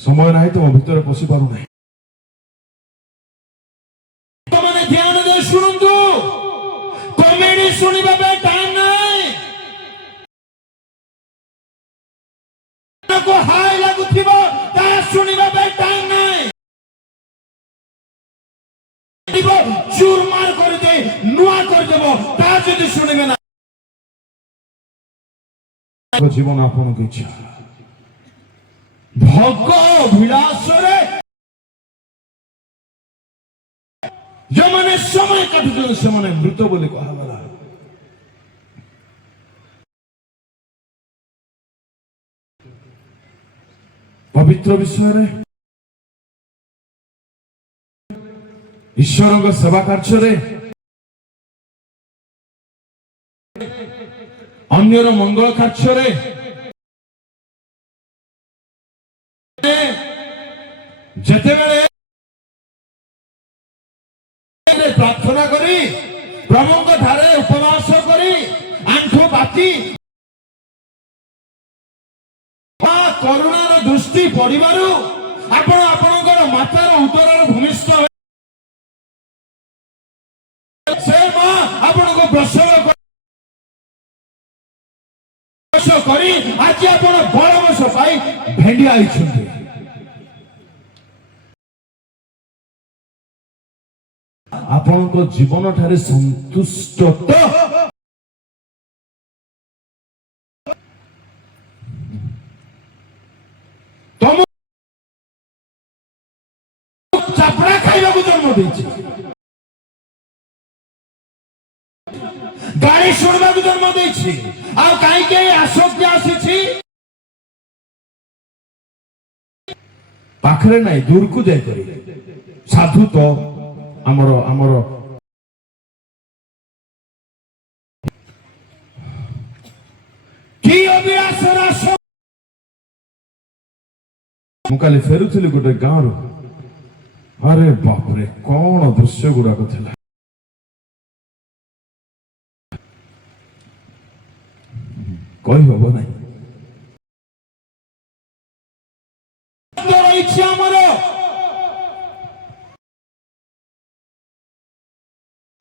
ସମୟ ନାହିଁ ତୁମ ଭିତରେ ପଶି ପାରୁନାହିଁ। ମାନେ ଧ୍ୟାନ ଦେଇ ଶୁଣନ୍ତୁ, କମେଡି ଶୁଣିବା ପାଇଁ ଟାଇମ ନାହିଁ। ହାଇ ଲାଗୁଥିବ ତାହା ଶୁଣିବା ପାଇଁ ଟାଇମ ନାହିଁ। ଚୁରମାର କରିଦେଇ ନୂଆ କରିଦେବ ତା ଯଦି ଶୁଣିବେ ନା। ଜୀବନ ଆପଣଙ୍କ ଇଚ୍ଛା ଭୋଗ ବିଳାସରେ ଯେଉଁମାନେ ସମୟ କାଟୁଛନ୍ତି ସେମାନେ ମୃତ ବୋଲି କୁହାଗଲା। ପବିତ୍ର ବିଷୟରେ ଈଶ୍ୱରଙ୍କ ସେବା କାର୍ଯ୍ୟରେ ଅନ୍ୟର ମଙ୍ଗଳ କାର୍ଯ୍ୟରେ ଯେତେବେଳେ ପ୍ରାର୍ଥନା କରି ପ୍ରଭୁଙ୍କ ଠାରେ ଉପବାସ କରି ଆଣ୍ଠୁ ବାତି କରୁଣାର ଦୃଷ୍ଟି ପଡ଼ିବାରୁ ଆପଣ ଆପଣଙ୍କର ମାତାର ଉଦରର ଭୂମିଷ୍ଠ ସେ ମା ଆପଣଙ୍କୁ ପ୍ରସବ କରି ଆଜି ଆପଣ ବଳବସ ପାଇ ଭେଣ୍ଡିଆ ହେଇଛନ୍ତି। ଆପଣଙ୍କ ଜୀବନ ଠାରେ ସନ୍ତୁଷ୍ଟ ତ? ତମ ଚାପଡ଼ା ଖାଇବାକୁ ଜନ୍ମ ଦେଇଛି, ଗାଳି ଶୁଣିବାକୁ ଜନ୍ମ ଦେଇଛି, ଆଉ କାହିଁକି ଏଇ ଆସକ୍ତି ଆସିଛି? ପାଖରେ ନାହିଁ, ଦୂରକୁ ଯାଇକରି ସାଧୁ ତ ଆମର କି ଅଭିଳାଷର ମୁଁ କାଲି ଫେରୁଥିଲି ଗୋଟେ ଗାଁରୁ। ଆରେ ବାପରେ କଣ ଦୃଶ୍ୟ ଗୁଡାକ ଥିଲା। କହିହବ ନାହିଁ। ରହିଛି ଆମର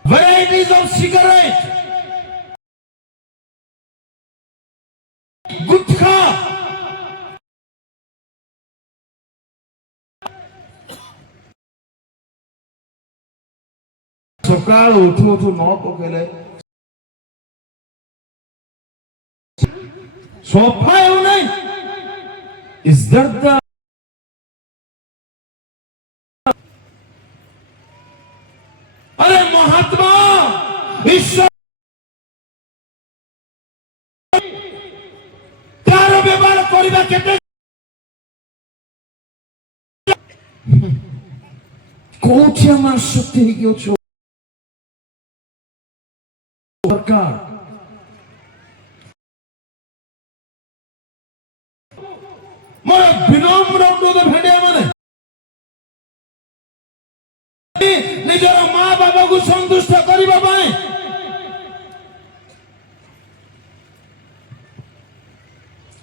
varieties of cigarette, गुटखा, ସକାଳ ଉଠୁ ଉଠୁ ନ ପକେଇଲେ ସଫା ହେଉନାହିଁ। is that the अरे महात्मा ईश्वर तार व्यवहार करबा केते କୋଉଠି ଆମେ ଆସକ୍ତି ହେଇକି ଅଛୁ? ସରକାର मोर विनम्र अनुरोध भेड़िया माने निजर माँ बाबा को संतुष्ट करबा पाए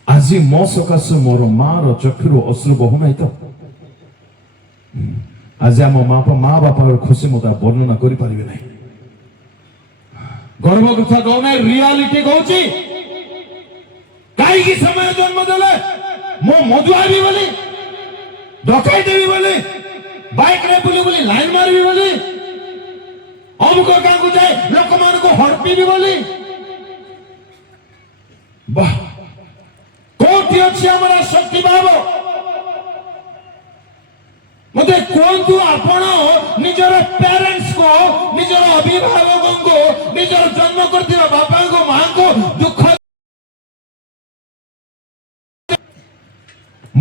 ଆଜି ମୋ ସକାଶେ ମୋର ମାର ଚକ୍ଷୁରୁ ଅଶ୍ରୁ ବହୁ ନାହିଁ ତ? ଆଜି ଆମ ମା ବାପାର ଖୁସି ମୁଁ ତା ବର୍ଣ୍ଣନା କରିପାରିବି ନାହିଁ। गर्व कथा कहना रियालिटी कहूची कहीं समय जन्म देले मो मधुआबी बोली डकई देवी बोली बाइक रे बुली बुली लाइन मारबी बोली अमुक गाँ को जाए लोक मान को हड़पी भी बोली वाह कोठी अच्छी हमारा शक्ति भाव मते कहतु आपण निजर पेरेंट्स को निजर अभिभावक को निजर जन्म करथिबा बापा को मां को दुख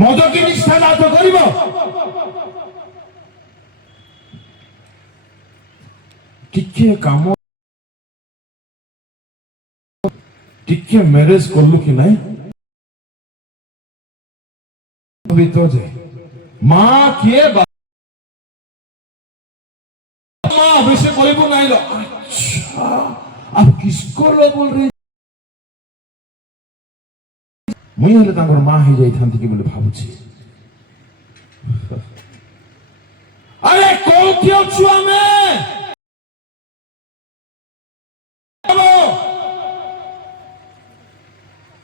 मद की निष्ठा लाभ करिबो ଟିକେ କାମ ଟିକେ ମ୍ୟାରେଜ କଲୁ କି ନାହିଁ ଭିତ ଯେ मां किए मां अभिषेक କରିବୁ ନାଇଁ ଲ ଆଚ୍ଛା ଆଉ କିସको लो बोल रही ମୁଇଁ ହେଲେ ତାଙ୍କର ମା ହେଇଯାଇଥାନ୍ତି କି ବୋଲି ଭାବୁଛି ଆରେ କୋଉଠି ଅଛୁ ଆମେ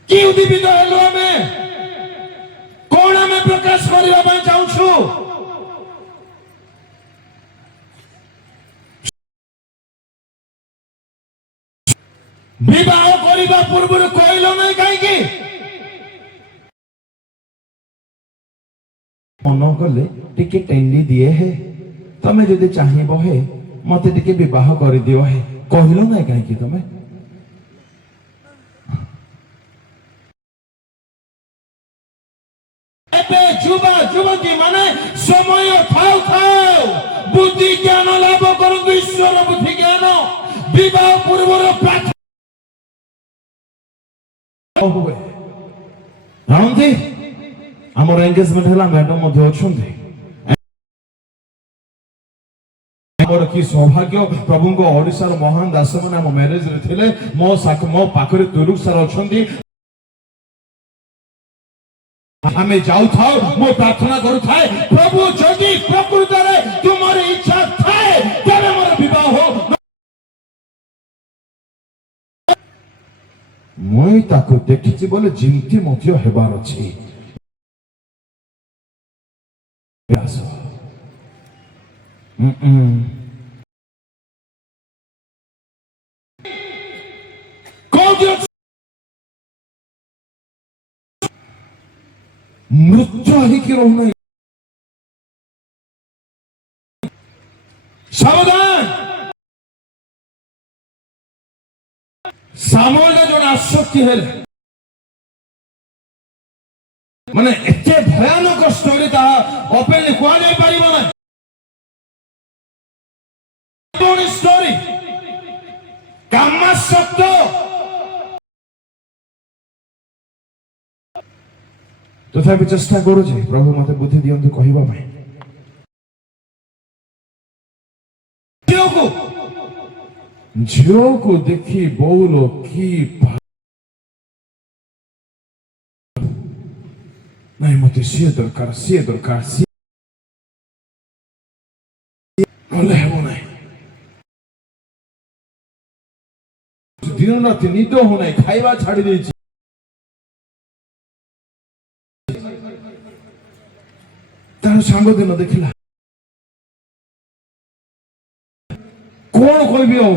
କି ଉଦ୍ଦୀପିତ ହେଲୁ ଆମେ କଣ ଆମେ ପ୍ରକାଶ କରିବା ପାଇଁ ଚାହୁଁଛୁ ବିବାହ କରିବା ପୂର୍ବରୁ କହିଲ ନାହିଁ କାହିଁକି ମନ କଲେ ଟିକେ ଟେଣ୍ଡି ଦିଏ ହେ ତମେ ଯଦି ଚାହିଁବ ହେ ମତେ ଟିକେ ବିବାହ କରିଦିଅ ହେ କହିଲ ନାହିଁ କାହିଁକି ତମେ ଏବେ ଯୁବା ଯୁବତୀ ମାନେ ସମୟ ଥାଉ ଥାଉ ବୁଦ୍ଧି ଜ୍ଞାନ ଲାଭ କରନ୍ତୁ ଈଶ୍ୱର ବୁଦ୍ଧି ଜ୍ଞାନ ବିବାହ ପୂର୍ବରୁ ହୁଏ ଜାଣନ୍ତି ଆମର ଏଙ୍ଗେଜମେଣ୍ଟ ହେଲା ମ୍ୟାଡମ ମଧ୍ୟ ଅଛନ୍ତି ଆମର କି ସୌଭାଗ୍ୟ ପ୍ରଭୁଙ୍କ ଓଡ଼ିଶାର ମହାନ ଦାସମାନେ ଆମ ମ୍ୟାରେଜରେ ଥିଲେ ମୋ ପାଖରେ ତୁରୁକ ସାର ଅଛନ୍ତି ଆମେ ଯାଉଥାଉ ମୁଁ ପ୍ରାର୍ଥନା କରୁଥାଏ ପ୍ରଭୁ ଯଦି ପ୍ରକୃତରେ ତୁମର ଇଚ୍ଛା ଥାଏ ତେବେ ମୋର ବିବାହ ହଉ ମୁଁ ତାକୁ ଦେଖିଛି ବୋଲେ ଯେମିତି ମଧ୍ୟ ହେବାର ଅଛି ମୃତ୍ୟୁ ହେଇକି ରହୁନାହିଁ ସାବଧାନ ସାମୁଏଲ ଜଣେ ଆସକ୍ତି ହେଲେ ମାନେ ଏତେ ଭୟାନକ ଷ୍ଟୋରି ତାହା ଓପେନଲି କୁହାଯାଇ ପାରିବ ନାହିଁ ଷ୍ଟୋରି କାମାସକ୍ତ ତଥାପି ଚେଷ୍ଟା କରୁଛି ପ୍ରଭୁ ମତେ ବୁଦ୍ଧି ଦିଅନ୍ତୁ କହିବା ପାଇଁ ଝିଅକୁ ଦେଖି ବୋଉଲ କି ନାଇଁ ମତେ ସିଏ ଦରକାର ନହେଲେ ହେବ ନାହିଁ ଦିନ ରାତି ନିଦ ହଉନାହିଁ ଖାଇବା ଛାଡି ଦେଇଛି ତାର ସାଙ୍ଗ ଦିନ ଦେଖିଲା କଣ କହିବି ଆଉ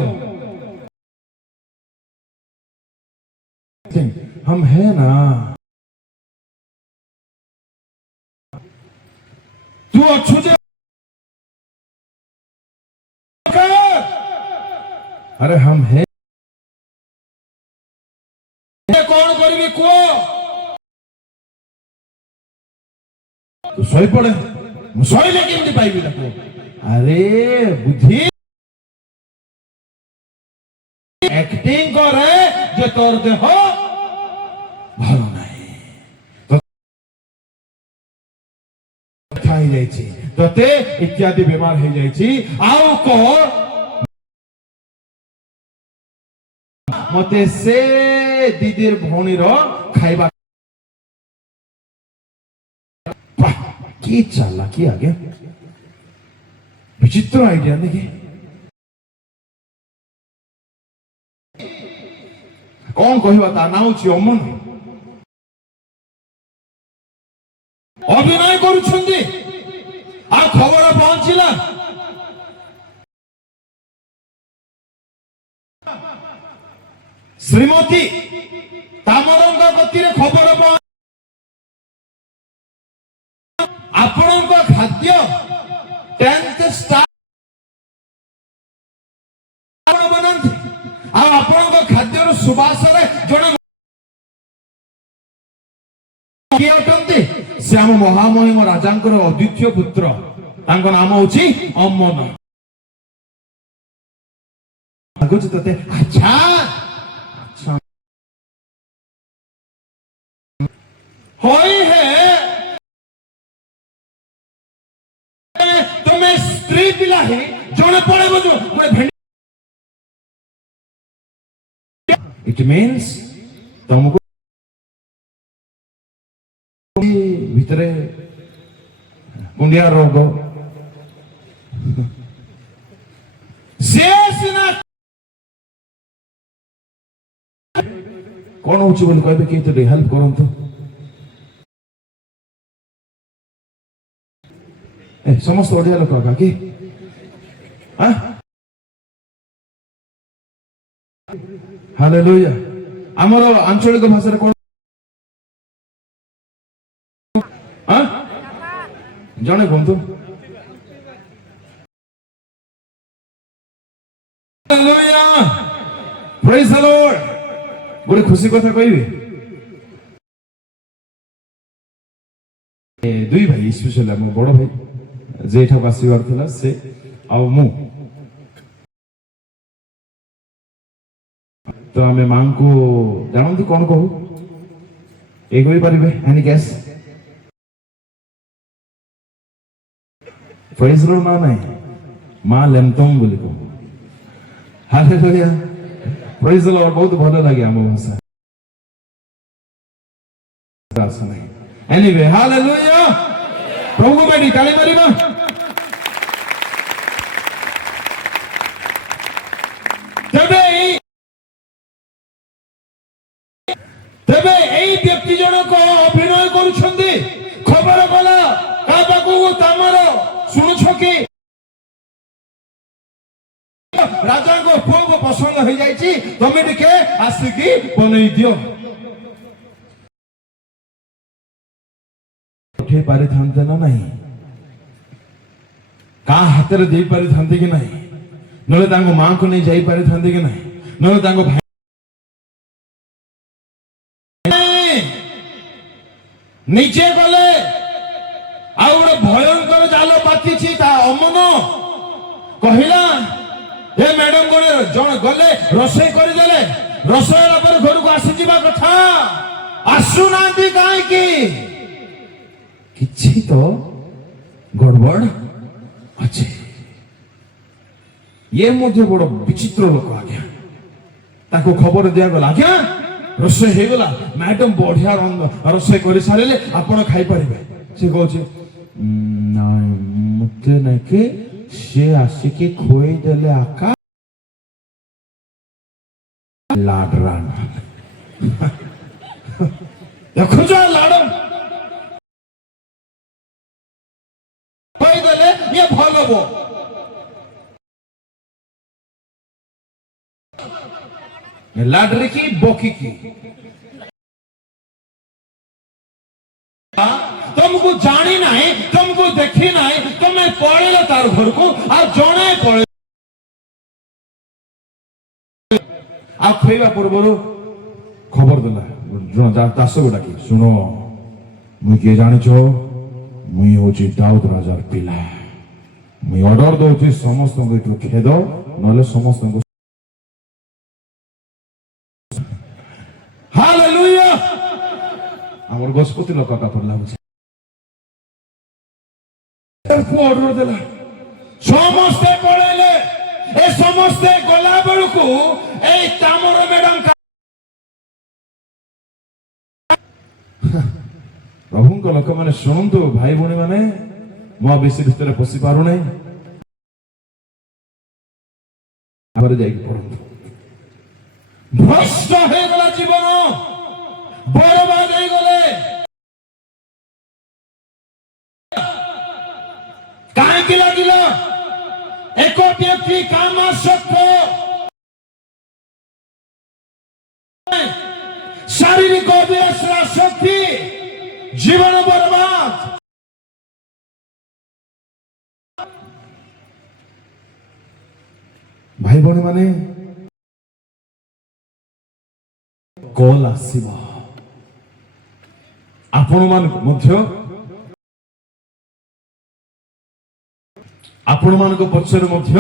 हम है ना तू अच्छु जे अरे हम है कौन करी कुह तू सही पड़े सही केमती पाइबी ताको अरे बुद्धि एक्टिंग करे जे तोर देह ভাল নাই খাই যাইছি তোতে ইত্যাদি বেমার হয়ে যাইছি আও কহ মতে সে দিদির ভণীর খাইবা কি চালা কি আগে বিচিত্র আইডিয়া নাকি কোন কহিবা তা না হচ্ছে অমন অভিনয় করুଛନ୍ତି আর খবর পৌঁছিলা শ্রীমতী তামরঙ্গ গতিরে খবর ଆପଣଙ୍କ ଖାଦ୍ୟ 10th ଷ୍ଟାର ଆପଣ ବନାନ୍ତି ଆଉ ଆପଣଙ୍କ ଖାଦ୍ୟର ସୁବାସରେ ଜଣେ କିଏ ଅଟନ୍ତି ସେ ଆମ ମହାମହିମ ରାଜାଙ୍କର ଅଦ୍ୱିତୀୟ ପୁତ୍ର ତାଙ୍କ ନାମ ହଉଛି ଅମନ ଲାଗୁଛି ତତେ ଆଚ୍ଛା होई है तुम्हें स्त्री पिला है ଜଣେ ପଳେଇବ ଯୋଉ ଇଟ୍ ମିନ୍ସ ତମକୁ ଭିତରେ କୁଣ୍ଡିଆ ରୋଗ ସେ ସିନା କଣ ହଉଛି ବୋଲି କହିବେ କି ଟିକେ ହେଲ୍ପ କରନ୍ତୁ ସମସ୍ତ ଓଡ଼ିଆ ଲୋକ ଆକା କି ହାଲେଲୁୟା ଆମର ଆଞ୍ଚଳିକ ଭାଷାରେ କଣ ଜଣେ କୁହନ୍ତୁ ହାଲେଲୁୟା ପ୍ରେଜ୍ ଦ ଲର୍ଡ ଗୋଟେ ଖୁସି କଥା କହିବି ଦୁଇ ଭାଇ ସ୍ପେଶାଲି ଆମ ବଡ ଭାଇ ଯେ ଏଠାକୁ ଆସିବାର ଥିଲା ସେ ଆଉ ମୁଁ ତ ଆମେ ମାଙ୍କୁ ଜାଣନ୍ତି କଣ କହୁ ଏ କହିପାରିବେ ଏନି ଗ୍ୟାସ୍ ପ୍ରେଜ୍ ର ନା ନାହିଁ ମା ଲେମ୍ତମ୍ ବୋଲି କହୁ ହାଲେଲୁୟା ପ୍ରେଜ୍ ଦ ଲର୍ଡ ବହୁତ ଭଲ ଲାଗେ ଆମ ଭାଷା ଆସ ନାହିଁ ଏନିୱେ ହାଲେଲୁୟା ପ୍ରଭୁଙ୍କ ପାଇଁ ତାଳି ମାରିବା ତେବେ ଏଇ ବ୍ୟକ୍ତି ଜଣକ ଅଭିନୟ କରୁଛନ୍ତି ଖବର ଗଲା ତା ପାଖକୁ ତମର ଶୁଣୁଛ କି ରାଜାଙ୍କ ପୁଅକୁ ପସନ୍ଦ ହେଇଯାଇଛି ତମେ ଟିକେ ଆସିକି ବନେଇ ଦିଅ ଉଠେଇ ପାରିଥାନ୍ତେ ନା ନାହିଁ କାହା ହାତରେ ଦେଇ ପାରିଥାନ୍ତେ କି ନାହିଁ ନହେଲେ ତାଙ୍କ ମାଙ୍କୁ ନେଇ ଯାଇ ପାରିଥାନ୍ତେ କି ନାହିଁ ନହେଲେ ତାଙ୍କ ଭାଇ ନିଜେ ଗଲେ ଆଉ ଗୋଟେ ଭୟଙ୍କର ଜାଲ ପାତିଛି ତା ଅମନ କହିଲା ଏ ମ୍ୟାଡମ ଜଣେ ଗଲେ ରୋଷେଇ କରିଦେଲେ ରୋଷେଇ ହେଲା ପରେ ଘରକୁ ଆସିଯିବା କଥା ଆସୁନାହାନ୍ତି କାହିଁକି କିଛି ତ ଗଡବଡ ଅଛି ଇଏ ମଧ୍ୟ ବଡ ବିଚିତ୍ର ଲୋକ ଆଜ୍ଞା ତାକୁ ଖବର ଦିଆଗଲା ଆଜ୍ଞା ରୋଷେଇ ହେଇଗଲା ମ୍ୟାଡମ ବଢିଆ ରୋଷେଇ କରି ସାରିଲେ ଆପଣ ଖାଇପାରିବେ ସେ କହୁଛି ନାଇଁ ମତେ ନାଇକି ସେ ଆସିକି ଖୋଇ ଦେଲେ ଆକା ଲାଡରାନ ଦେଖୁଛ ଲାଡ ଖୋଇଦେଲେ ଇଏ ଭଲ ହବ ଲାଡରେ କି ବକି କି ତମକୁ ଜାଣି ନାହିଁ ତମକୁ ଦେଖି ନାହିଁ ତମେ ପଳେଇଲ ତାର ଘରକୁ ଆଉ ଜଣେ ପଳେଇ ଆଉ ଖୋଇବା ପୂର୍ବରୁ ଖବର ଦେଲା ଦାସକୁ ଡାକି ଶୁଣ ମୁଇଁ କିଏ ଜାଣିଛ ମୁଇଁ ହଉଛି ଦାଉଦ ରାଜାର ପିଲା ମୁଇଁ ଅର୍ଡର ଦଉଛି ସମସ୍ତଙ୍କୁ ଏଠୁ ଖେଦ ନହେଲେ ସମସ୍ତଙ୍କୁ ହାଲେଲୁୟା ଆମର ଗଜପତି ଲୋକ କାପଡ଼ ଲାଗୁଛି ଅର୍ଡର ଦେଲା ସମସ୍ତେ ପଳେଇଲେ ଏ ସମସ୍ତେ ଗଲା ବେଳକୁ ଏଇ ତାମର ମ୍ୟାଡାମ ପ୍ରଭୁଙ୍କ ଲୋକମାନେ ଶୁଣନ୍ତୁ ଭାଇ ଭଉଣୀ ମାନେ ମୁଁ ବେଶୀ ଭିତରେ ପଶି ପାରୁନାହିଁ ଯାଇକି ପଢନ୍ତୁ ଭ୍ରଷ୍ଟ ହେଇଗଲା ଜୀବନ ବରବାଦ ହେଇଗଲେ କାହିଁକି ଲାଗିଲା ଏକ ବ୍ୟକ୍ତି କାମାସକ୍ତ ଶାରୀରିକ ଅଭିଳାଷର ଶକ୍ତି ଜୀବନ ବରବାଦ ଭାଇ ଭଉଣୀ ମାନେ କଲ୍ ଆସିବ ଆପଣମାନଙ୍କୁ ମଧ୍ୟ ଆପଣମାନଙ୍କ ପଛରେ ମଧ୍ୟ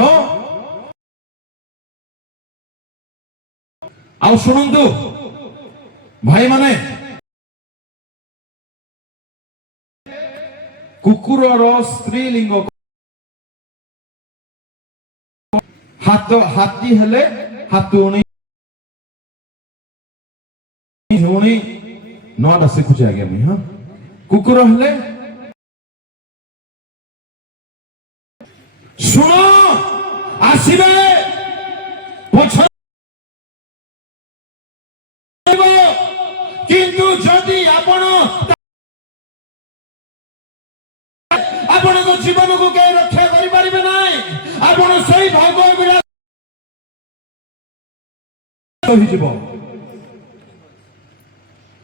ଆଉ ଶୁଣନ୍ତୁ ଭାଇମାନେ କୁକୁରର ସ୍ତ୍ରୀଲିଙ୍ଗ ହାତୀ ହେଲେ ହାତୁଣୀ ହୁଣୀ ନଅଟା ଶିଖୁଛି ଆଜ୍ଞା ମୁଇଁ। ହଁ, କୁକୁର ହେଲେ ଶୁଣ ଆସିବେ ପଛ, କିନ୍ତୁ ଯଦି ଆପଣ ଆପଣଙ୍କ ଜୀବନକୁ କେହି ରକ୍ଷା କରିପାରିବେ ନାହିଁ। ଆପଣ ସେଇ ଭୋଗ ବିଳାସ ହେଇଯିବ।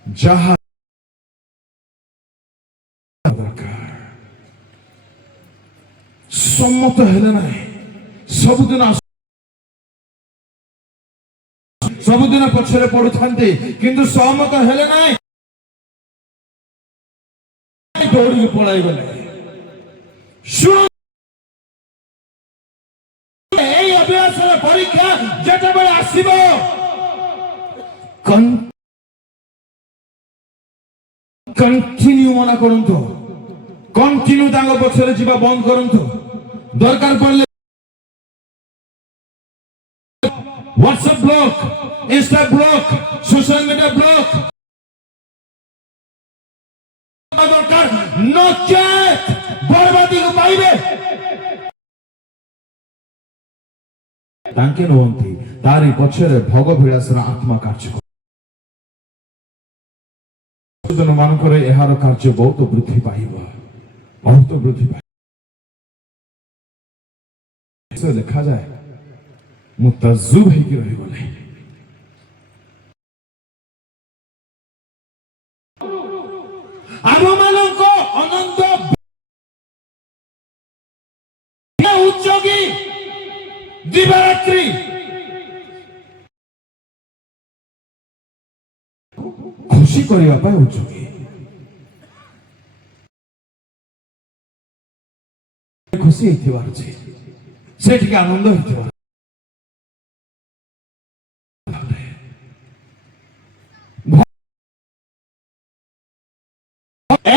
ଯାହା ଦରକାର ସମ୍ମତ ହେଲେ ନାହିଁ। ସବୁଦିନ ପଛରେ ପଡୁଥାନ୍ତି, କିନ୍ତୁ ସହମତ ହେଲେ ନାହିଁ, ଦୌଡ଼ିକି ପଳାଇ ଗଲେ। ଶୁଣ, এই ଅଭ୍ୟାସର ପରୀକ୍ଷା ଯେତେବେଳେ ଆସିବ, କଣ୍ଟିନ୍ୟୁ ମନା କରନ୍ତୁ, କଣ୍ଟିନ୍ୟୁ ତାଙ୍କ ପଛରେ ଯିବା ବନ୍ଦ କରନ୍ତୁ। ଦରକାର ପଡ଼ିଲେ WhatsApp block, insta block, social media block ଦରକାର, ନଚେତ ବରବାଦୀକୁ ପାଇବେ। ତାଙ୍କେ ନୁହନ୍ତି, ତାରି ପଛରେ ଭୋଗ ବିଳାସର ଆତ୍ମା କାର୍ଯ୍ୟ କରେ। ମାନଙ୍କର ଏହାର କାର୍ଯ୍ୟ ବହୁତ ବୃଦ୍ଧି ପାଇବ, ବହୁତ ବୃଦ୍ଧି ପାଇବ। ଲେଖାଯାଏ, ମୁଁ ତଜୁବ ହେଇକି ରହିଗଲି। ଆମମାନଙ୍କ ଅନନ୍ତ ଉଚ୍ଚଗୀ ଦିବାରାତ୍ରି ଖୁସି କରିବା ପାଇଁ ଉଚ୍ଚଗୀ, ଖୁସି ହେଇଥିବାର ଅଛି, ସେ ଟିକେ ଆନନ୍ଦ ହେଇଥିବାର।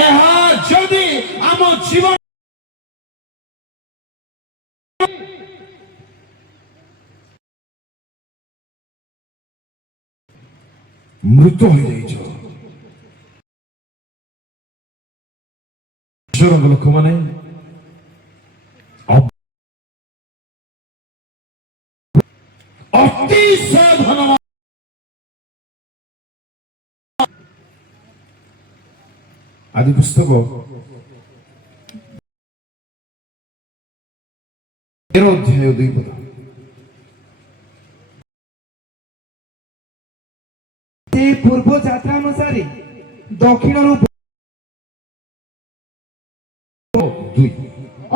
ଏହା ଯଦି ଆମ ଜୀବନ ମୃତ ହୋଇଯାଇଛ, ଈଶ୍ୱରଙ୍କ ଲୋକମାନେ ଅତିଶୟ ଧନବାନ। ଆଦି ପୁସ୍ତକ 13 ଅଧ୍ୟାୟ 2 ପଦ। ସେ ପୂର୍ବ ଯାତ୍ରା ଅନୁସାରେ ଦକ୍ଷିଣରୁ 2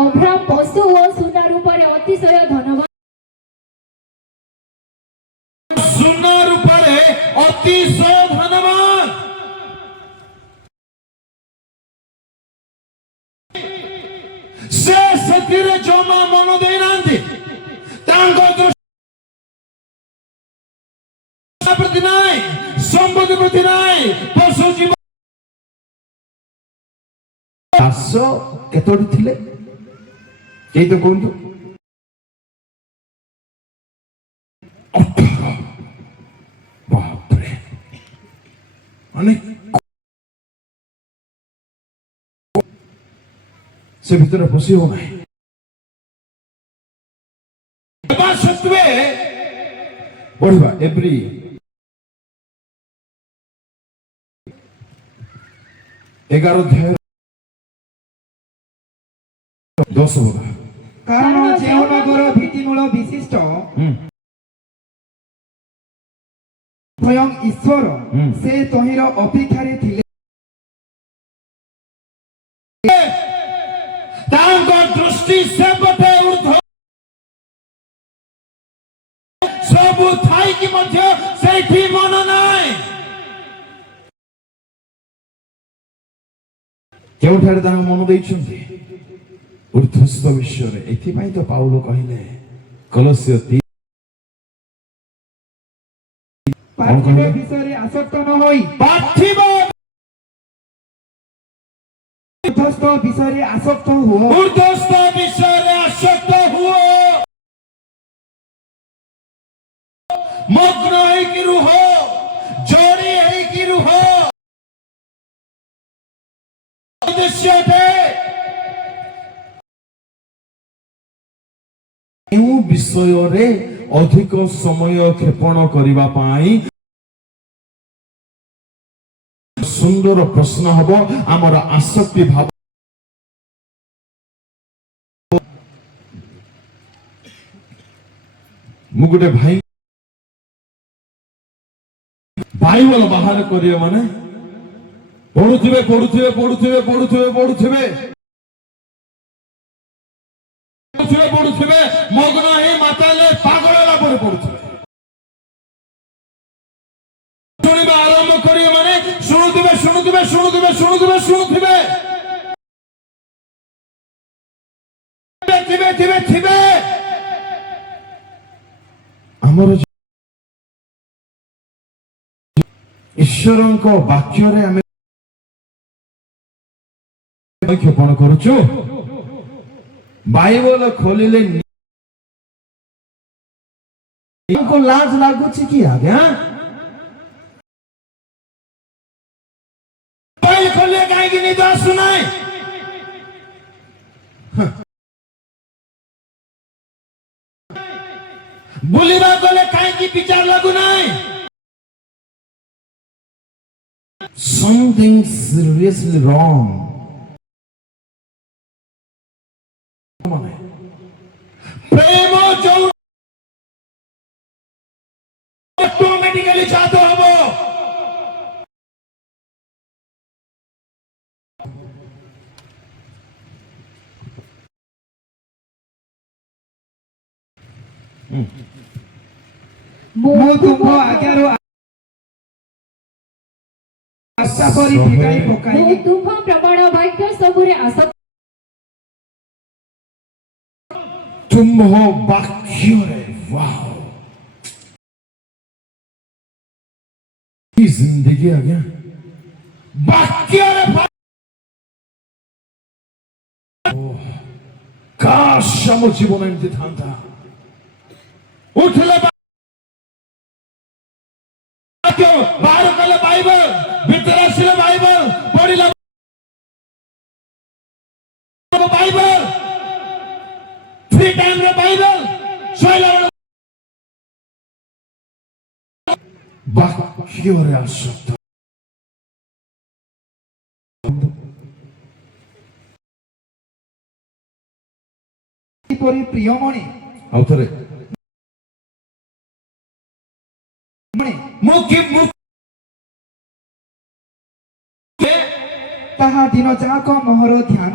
ଅବ୍ରାମ ପଶୁ ଓ ସୁନା ରୂପରେ ଅତିଶୟ ଧନବାନ, ସୁନା ରୂପରେ ଅତିଶୟ ଧନବାନ। ସେ ସେଥିରେ ଜମା ମନ ଦେଇନାହାନ୍ତି। ତାଙ୍କ ଦୃଷ୍ଟି ପ୍ରତି ନାହିଁ, ସମ୍ପତ୍ତି ପ୍ରତି ନାହିଁ, ପଶୁ ଜୀବ। ଚାଷ କେତୋଟି ଥିଲେ କେହି ତ କୁହନ୍ତୁ? 18। ବାପରେ, ମାନେ ସେ ଭିତରେ ପଶି ହଉ ନାହିଁ। ସତ୍ତ୍ୱେ ପଢିବା ଏଭ୍ରି 11 ଅଧ୍ୟାୟ 10 ପଦ। କାରଣ ଯେଉଁ ନଗର ଭିତ୍ତିମୂଳ ବିଶିଷ୍ଟ ସ୍ୱୟଂ ଈଶ୍ୱର ସେ ତହିଁର ଅପେକ୍ଷାରେ ଥିଲେ। ତାଙ୍କ ଦୃଷ୍ଟି ସେପଟେ ଉର୍ଦ୍ଧ୍ୱ, ସବୁ ଥାଇକି ମଧ୍ୟ ସେଇଠି ମନ ନାହିଁ। କେଉଁଠାରେ ତାଙ୍କ ମନ ଦେଇଛନ୍ତି? ଉର୍ଦ୍ଧ୍ୱସ୍ଥ ବିଷୟରେ। ଏଥିପାଇଁ ତ ପାଉଲ କହିଲେ କଲୋସ୍ୟ 3 ପାର୍ଥିବ ବିଷୟରେ ଆସକ୍ତ ନ ହୋଇ ପାର୍ଥିବ ଉର୍ଦ୍ଧ୍ୱସ୍ଥ ବିଷୟରେ ଆସକ୍ତ ହୁଅ। ଉର୍ଦ୍ଧ୍ୱସ୍ଥ ବିଷୟରେ ଆସକ୍ତ ହୁଅ। ମଗ୍ନ ହେଇକି ରୁହ, ଯୋଡି ହେଇକି ରୁହ। ଉଦ୍ଦେଶ୍ୟ ଅଟେ କେଉଁ ବିଷୟରେ ଅଧିକ ସମୟ କ୍ଷେପଣ କରିବା ପାଇଁ? ସୁନ୍ଦର ପ୍ରଶ୍ନ ହବ ଆମର ଆସକ୍ତି ଭାବ। ମୁଁ ଗୋଟେ ଭାଇ ବାଇବଲ ବାହାର କରିବେ ମାନେ ପଢୁଥିବେ ପଢୁଥିବେ ପଢୁଥିବେ ପଢୁଥିବେ ପଢୁଥିବେ ପଢୁଥିବେ ପଢୁଥିବେ ମଗ୍ନ ହେଇ ମାତାଲେ ପାଗଳ ହେଲା ପରେ ପଢୁଥିବେ। ଶୁଣିବା ଆରମ୍ଭ କରିବେ ମାନେ ଶୁଣୁଥିବେ ଶୁଣୁଥିବେ ଶୁଣୁଥିବେ ଶୁଣୁଥିବେ ଶୁଣୁଥିବେ ଥିବେ ଥିବେ ଥିବେ। ଆମର ଈଶ୍ୱରଙ୍କ ବାକ୍ୟରେ ଆମେ କ୍ଷେପଣ କରୁଛୁ। ବାଇବଲ ଖୋଲିଲେ ଲାଜ ଲାଗୁଛି କି ଆଜ୍ଞା? ଖୋଲିଲେ କାହିଁକି ନିଦ ଆସୁନାହିଁ? ବୁଲିବା ଗଲେ କାହିଁକି ବିଚାର ଲାଗୁନାହିଁ? Something seriously wrong. प्रेम जो ऑटोमेटिकली चाहते हो वो ମୁଁ ତୁମ ଆଜ୍ଞାରୁ ଆଶା କରି ଫିଟାଇ ମୁଁ ପକାଇଲି। ତୁମ୍ଭ ପ୍ରମାଣ ବାକ୍ୟ ସବୁରେ ଆସକ୍ତ तुम हो वाक्य। वाह, जिंदगी आ गया वाक्य। काश ଆମ ଜୀବନ ଏମିତି ଥାନ୍ତା। ଉଠିଲେ ବାକ୍ୟ ବାହାର କଲେ ବାଇବଲ, ଭିତରେ ଆସିଲେ ବାଇବଲ, ପଢିଲେ ବାଇବଲ, ଫ୍ରି ଟାଇମ ରେ ବାଇବଲ, ଶୋଇଲା ବେଳେ ବାକ୍ୟରେ ଆସକ୍ତ। କିପରି ପ୍ରିୟମଣି ଆଉ ଥରେ ମୁଁ ତାହା ଦିନ ଯାକ ମୋହର ଧ୍ୟାନ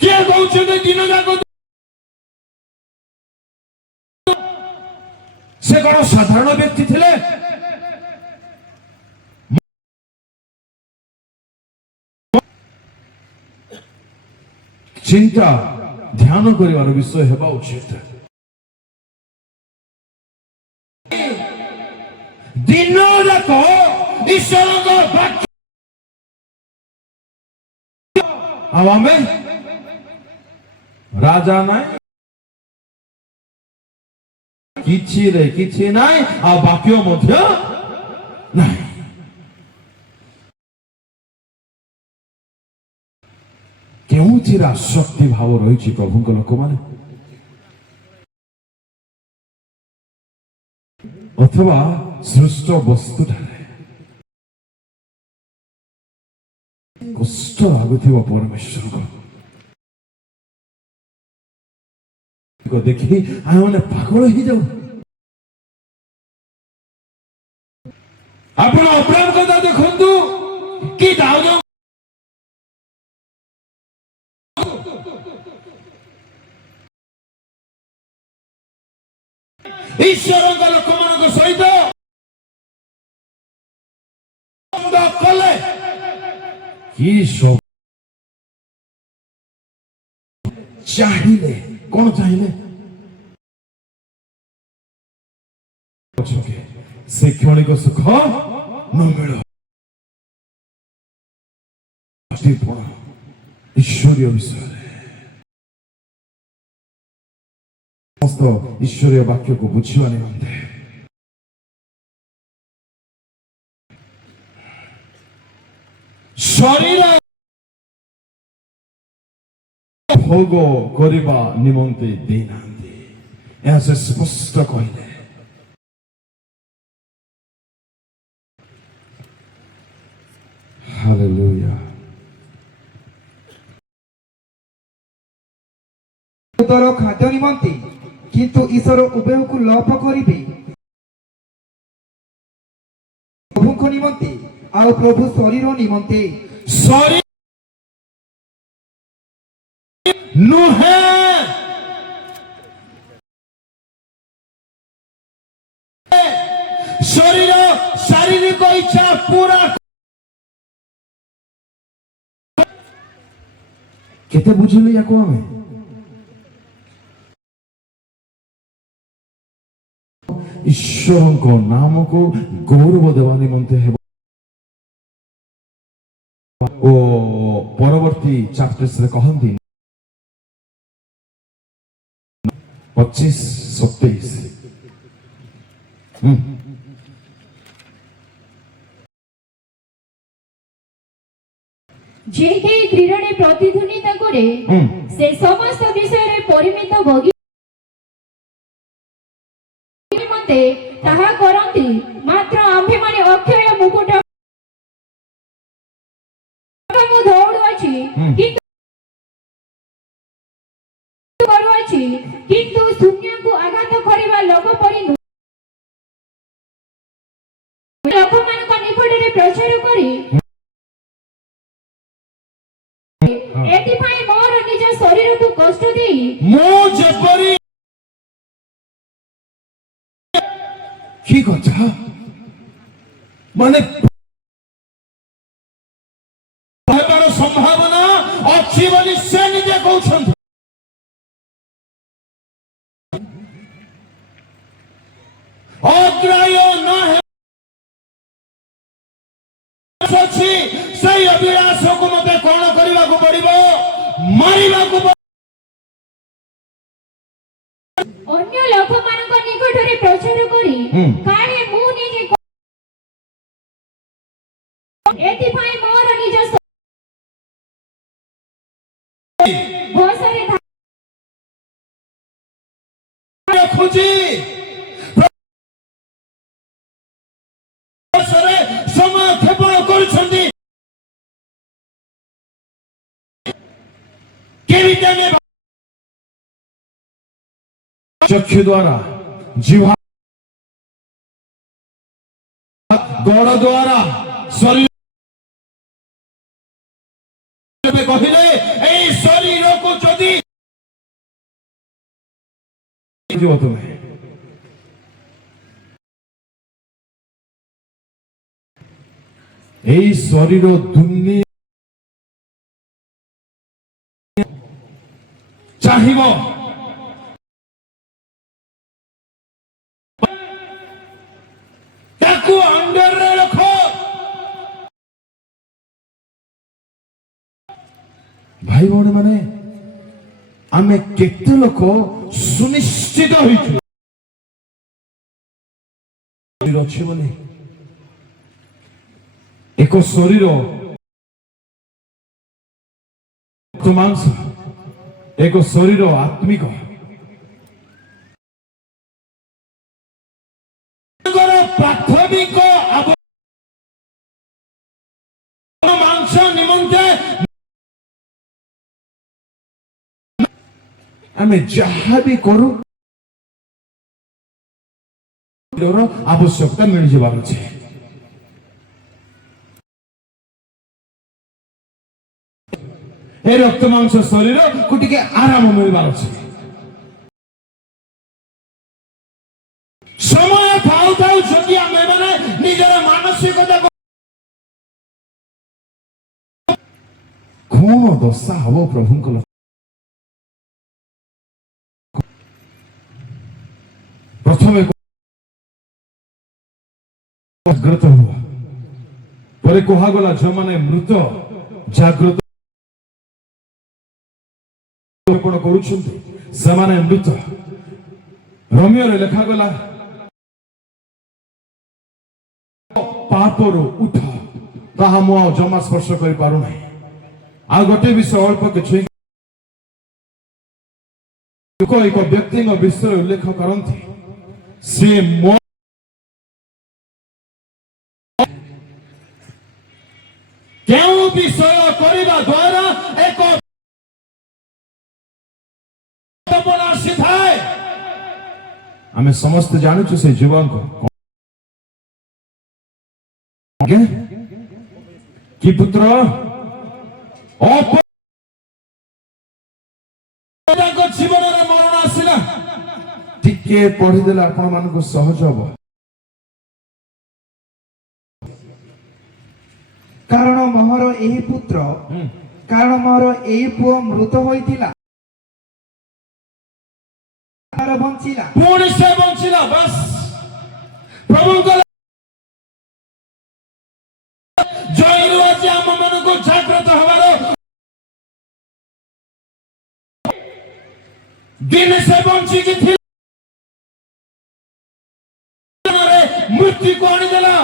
କିଏ କହୁଛନ୍ତି ଦିନ ଯାକ? ସେ କଣ ସାଧାରଣ ବ୍ୟକ୍ତି ଥିଲେ? ଚିନ୍ତା ଧ୍ୟାନ କରିବାର ବିଷୟ ହେବା ଉଚିତ। ଦିନ ଯାକ ଈଶ୍ୱରଙ୍କ ବାକ୍ୟ, ଆଉ ଆମେ ରାଜା ନାହିଁ, କିଛିରେ କିଛି ନାହିଁ, ଆଉ ବାକ୍ୟ ମଧ୍ୟ ନାହିଁ। କେଉଁଥିରେ ଆସକ୍ତି ଭାବ ରହିଛି ପ୍ରଭୁଙ୍କ ଲୋକମାନେ? ଅଥବା ସୃଷ୍ଟ ବସ୍ତୁଠାରେ କଷ୍ଟ ଲାଗୁଥିବା ପରମେଶ୍ୱରଙ୍କ ଦେଖି ଆମେମାନେ ପାଗଳ ହେଇଯାଉ। ଆପଣ ଅବ୍ରାହମ କଥା ଦେଖନ୍ତୁ, କି ଦାଉଦ ଈଶ୍ୱରଙ୍କ ଲୋକମାନଙ୍କ ସହିତ କଲେ କି ସବୁ ଚାହିଁଲେ। କଣ ଚାହିଁଲେ? ସେ କ୍ଷଣିକ ସୁଖ ନ ମିଳୁ, ଦୃଷ୍ଟିକୋଣ ଈଶ୍ୱରୀୟ ବିଷୟରେ ସମସ୍ତ ଈଶ୍ୱରୀୟ ବାକ୍ୟକୁ ବୁଝିବା ନିମନ୍ତେ ଶରୀର ଭୋଗ କରିବା ନିମନ୍ତେ ଦେଇନାହାନ୍ତି, ଏହା ସେ ସ୍ପଷ୍ଟ କହିଲେ। ହାଲେଲୁୟା। ତୋର ଖାଦ୍ୟ ନିମନ୍ତେ କିନ୍ତୁ ଈଶ୍ୱର ଉଭୟକୁ ଲୋପ କରିବେ, ପ୍ରଭୁଙ୍କ ନିମନ୍ତେ ଆଉ ପ୍ରଭୁ ଶରୀର ନିମନ୍ତେ। ଶରୀର ନୁହେଁ, ଶରୀର ଶାରୀରିକ ଇଚ୍ଛା ପୁରା। କେତେ ବୁଝିଲେ ୟାକୁ ଆମେ? ଈଶ୍ୱରଙ୍କ ନାମକୁ ଗୌରବ ଦେବା ନିମନ୍ତେ ହେବ। ଓ ପରବର୍ତ୍ତୀ ଚାପ୍ଟର୍ସରେ କହନ୍ତି 25-27 যে কেହି କ୍ରୀଡ଼ାରେ ପ୍ରତିଦ୍ୱନ୍ଦିତା କରେ ସେ ସମସ୍ତ ବିଷୟରେ ପରିମିତ ଭୋଗୀ ନିମନ୍ତେ ତାହା କରନ୍ତି। ମାତ୍ର ଆମ୍ଭେମାନେ ଅକ୍ଷୟ ମୁକୁଟ ମୁଁ ଦୌଡ଼ୁଅଛି କିନ୍ତୁ କରୁଅଛି, କିନ୍ତୁ ଶୂନ୍ୟକୁ ଆଘାତ କରିବା ଲୋକ ପରି ନୁହେଁ। ଲୋକମାନଙ୍କ ନିକଟରେ ପ୍ରଚାର କରି ଏଥିପାଇଁ ମୋର ନିଜ ଶରୀରକୁ କଷ୍ଟ ଦେଇ ମୁଁ ଯେପରି କି କଥା ମାନେ ହେବାର ସମ୍ଭାବନା ଅଛି ବୋଲି ସେ ନିଜେ କହୁଛନ୍ତି। ଅଗ୍ରାହ୍ୟ ନ ଅଛି ସେଇ ଅଭିଳାଷକୁ ମତେ କଣ କରିବାକୁ ପଡିବ? ମାରିବାକୁ ପଡିବ। ଅନ୍ୟ ଲୋକମାନଙ୍କ ନିକଟରେ ପ୍ରଚାର କରି କାଳେ ମୁଁ ନିଜେ ଏଥିପାଇଁ ମୋର ନିଜ ବସରେ ରଖୁଛି। ସମୟ କ୍ଷେପଣ କରୁଛନ୍ତି। କେମିତି ଆମେ ଚକ୍ଷୁ ଦ୍ୱାରା, ଜିହ୍ବା ଗୋଡ଼ ଦ୍ୱାରା, ଶରୀର କହିଲେ ଏଇ ଶରୀରକୁ ଯଦି ତୁମେ এই শরীর দুনিয়া চাহিব, তাকে অন্ডরে রখ। ভাই ভଉଣୀ ମାନେ ଆମେ କେତେ ଲୋକ ସୁନିଶ୍ଚିତ ହୋଇଛୁ ଅଛି ବୋଲି। ଏକ ଶରୀର ମାଂସ, ଏକ ଶରୀର ଆତ୍ମିକ। ପ୍ରାଥମିକ ମାଂସ ନିମନ୍ତେ ଆମେ ଯାହା ବି କରୁ ଆବଶ୍ୟକତା ମିଳିଯିବାର ଅଛି। ଏ ରକ୍ତ ମାଂସ ଶରୀରକୁ ଟିକେ ଆରାମ ମିଳିବାର ଅଛି। ସମୟ ଥାଉ ଥାଉ ଯଦି ଆମେ ମାନେ ନିଜର ମାନସିକତା କଣ ଦଶା ହବ ପ୍ରଭୁଙ୍କ ପ୍ରଥମେ ପରେ କୁହାଗଲା ଯେଉଁମାନେ ମୃତ ଜାଗ୍ରତ ଅର୍ପଣ କରୁଛନ୍ତି ସେମାନେ ମୃତ। ରୋମିଓରେ ଲେଖାଗଲା ପାପରୁ ଉଠ, ତାହା ମୁଁ ଆଉ ଜମା ସ୍ପର୍ଶ କରିପାରୁନାହିଁ। ଆଉ ଗୋଟେ ବିଷୟ ଅଳ୍ପ କିଛି ଏକ ବ୍ୟକ୍ତିଙ୍କ ବିଷୟରେ ଉଲ୍ଲେଖ କରନ୍ତି, ସିଏ କେଉଁ ବିଷୟ କରିବା ଦ୍ୱାରା ଏକ ଆସିଥାଏ। ଆମେ ସମସ୍ତେ ଜାଣୁଛୁ ସେ ଯୁବକ କି ପୁତ୍ର ତାଙ୍କ ଜୀବନରେ ମରଣ ଆସିଲା। ଟିକେ ପଢିଦେଲେ ଆପଣ ମାନଙ୍କୁ ସହଜ ହବ। କାରଣ ମୋର ଏହି ପୁତ୍ର କାରଣ ମୋର ଏହି ପୁଅ ମୃତ ହୋଇଥିଲା, ବଞ୍ଚିଲା, ପୁଣି ସେ ବଞ୍ଚିଲା। ବାସ୍ ପ୍ରଭୁଙ୍କର ଜୟରୁ ଆଜି ଆମ ମାନଙ୍କୁ ଜାଗ୍ରତ ହବାର ଦିନେ ସେ ବଞ୍ଚିକି ଥିଲା, ମୃତ୍ୟୁକୁ ଆଣିଦେଲା।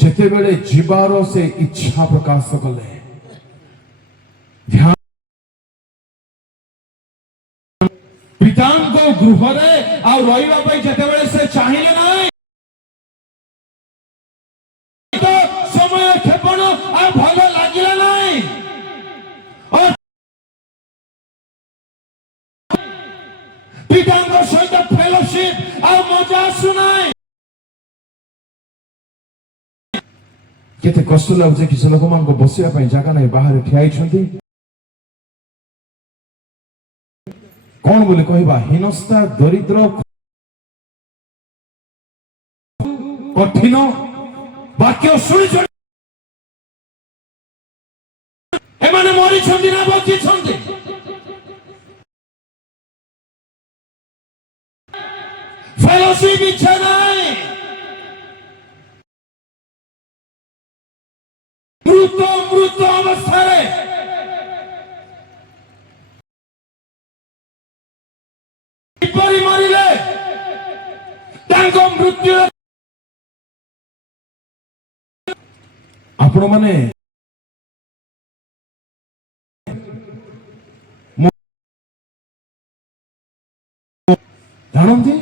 ଯେତେବେଳେ ଯିବାର ସେ ଇଚ୍ଛା ପ୍ରକାଶ କଲେ, ପିତାଙ୍କ ଗୃହରେ ଆଉ ରହିବା ପାଇଁ ଯେତେବେଳେ ସେ ଚାହିଁଲେ ନାହିଁ, ସମୟ କ୍ଷେପଣ ଆଉ ଭଲ ଲାଗିଲା ନାହିଁ। ପିତାଙ୍କ ସହିତ ଫେଲୋସିପ ଆଉ ମଜା ଆସୁନାହିଁ। କେତେ କଷ୍ଟ ଲାଗୁଛି କିଛି ଲୋକମାନଙ୍କୁ ବସିବା ପାଇଁ ଜାଗା ନାହିଁ, ବାହାରେ ଠିଆ ହେଇଛନ୍ତି। କଣ ବୋଲି କହିବା, ହୀନସ୍ତା, ଦରିଦ୍ର, କଠିନ ବାକ୍ୟ ଶୁଣିଛ। ଏମାନେ ମରିଛନ୍ତି ନା ବଞ୍ଚିଛନ୍ତି? ଫେଲୋସିପ ଇଚ୍ଛା ନାହିଁ। ମୃତ ଅବସ୍ଥାରେ କିପରି ମରିଲେ? ତାଙ୍କ ମୃତ୍ୟୁ ଆପଣ ମାନେ ଜାଣନ୍ତି,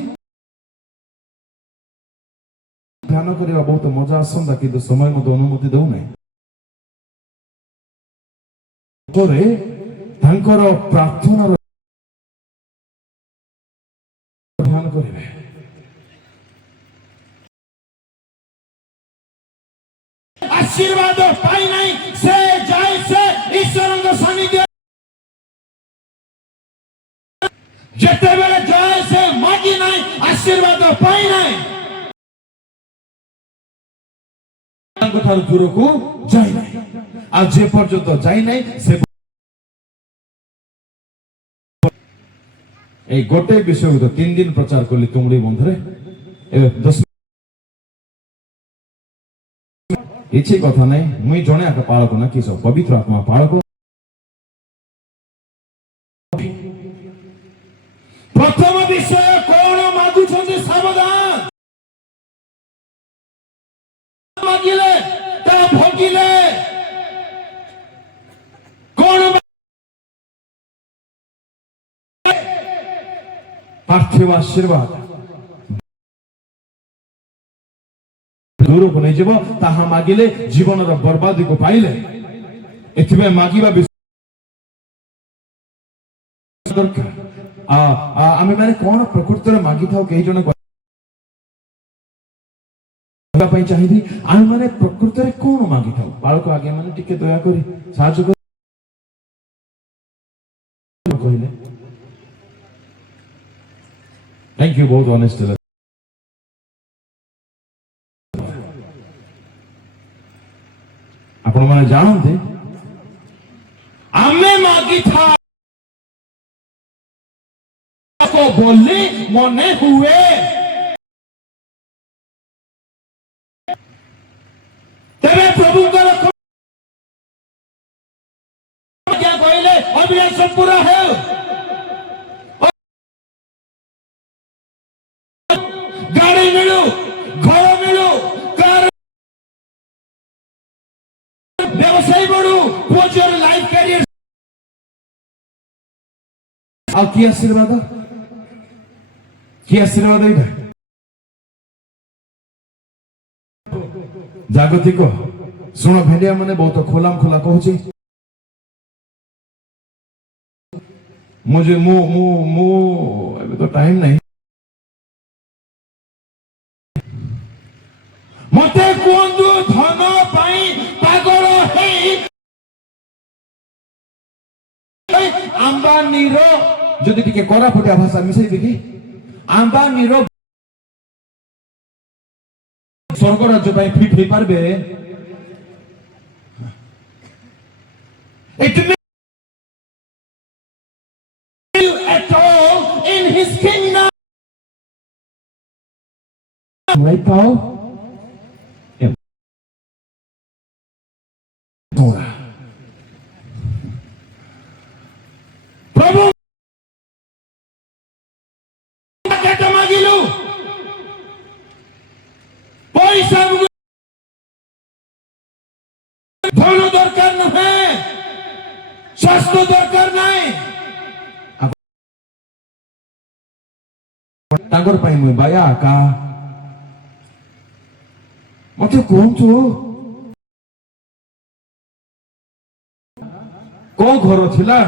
ଧ୍ୟାନ କରିବା ବହୁତ ମଜା ଆସନ୍ତା, କିନ୍ତୁ ସମୟ ମୋତେ ଅନୁମତି ଦେଉନାହିଁ। ତାଙ୍କର ପ୍ରାର୍ଥନାର ଧ୍ୟାନ କରିବେ। ଆଶୀର୍ବାଦ ପାଇ ନାହିଁ ସେ ଯାଏ, ସେ ଈଶ୍ୱରଙ୍କ ସାନ୍ନିଧ୍ୟ ଯେତେବେଳେ ଯାଏ ସେ ମାଗି ନାହିଁ, ଆଶୀର୍ବାଦ ପାଇ ନାହିଁ, ତାଙ୍କ ଠାରୁ ଦୂରକୁ ଯାଇ ନାହିଁ। ଆଉ ଯେ ପର୍ଯ୍ୟନ୍ତ ଯାଇ ନାହିଁ, ସେ এই গোটে বিষয় 3 দিন প্রচার করলি তুমড়ি বন্ধুরে। ଏବେ 10 କିଛି କଥା ନାହିଁ, ମୁଇଁ ଜଣେ ଆକା ପାଳକ ନା କି, ସବୁ ପବିତ୍ର ଆତ୍ମା ପାଳକ। ପ୍ରଥମ ବିଷୟ କଣ ମାଗୁଛନ୍ତି, ସାବଧାନ। ମାଗିଲେ ତା ଭୋଗିଲେ କଣ ପାର୍ଥିବ ଆଶୀର୍ବାଦ ଦୂରକୁ ନେଇଯିବ। ତାହା ମାଗିଲେ ଜୀବନର ବର୍ବାଦୀକୁ ପାଇଲେ। ଏଥିପାଇଁ ମାଗିବା ଦରକାର। ଆମେ ମାନେ କଣ ପ୍ରକୃତରେ ମାଗିଥାଉ, କେହି ଜଣେ କହିବା ପାଇଁ ଚାହିଁବି, ଆମେ ମାନେ ପ୍ରକୃତରେ କଣ ମାଗିଥାଉ? ବାଳକ ଆଜ୍ଞା ମାନେ ଟିକେ ଦୟାକରି ସାହାଯ୍ୟ କହିଲେ। ଥ୍ୟାଙ୍କ ୟୁ, ବହୁତ ଅନେଷ୍ଟ ହେଲା। ଆପଣ ମାନେ ଜାଣନ୍ତି, ଆମେ ମାଗିଥାଉ ବୋଲି ମନେ ହୁଏ। ପ୍ରଭୁଙ୍କର ଆଜ୍ଞା କହିଲେ ଅଭିଳାଷ ପୁରା ହେଉ, ଗାଡ଼ି ମିଳୁ, ଘର ମିଳୁ, କାର ବ୍ୟବସାୟ ବଢୁ, ପୁଅ ଝିଅର ଲାଇଫ କ୍ୟାରିୟର। ଆଉ କି ଆଶୀର୍ବାଦ, କି ଆଶୀର୍ବାଦ ଏଇଟା? ଜାଗତିକ ଶୁଣ ଭେଲିଆ ମାନେ ବହୁତ ଖୋଲାମ ଖୋଲା କହୁଛି। ମୁଁ ଏବେ ତ ଟାଇମ ନାହିଁ। ମତେ କୁହନ୍ତୁ ଧନ ପାଇଁ ପାଗଳ ହେଇ ଆମ୍ବାନୀର ଯଦି ଟିକେ କୋରାପୁଟିଆ ଭାଷା ମିଶେଇବି କି, ଆମ୍ବାନୀର ସ୍ୱର୍ଗ ରାଜ୍ୟ ପାଇଁ ଫିଟ୍ ହେଇପାରିବେ? It may at all in his kingdom. Right, Paul? Yeah. प्रभु केट मागिलु पैसा धन दरकार नहे, स्वास्थ्य दरकार नहीं, तांगर पाई मुई बाया का मते कहतु को घर थिला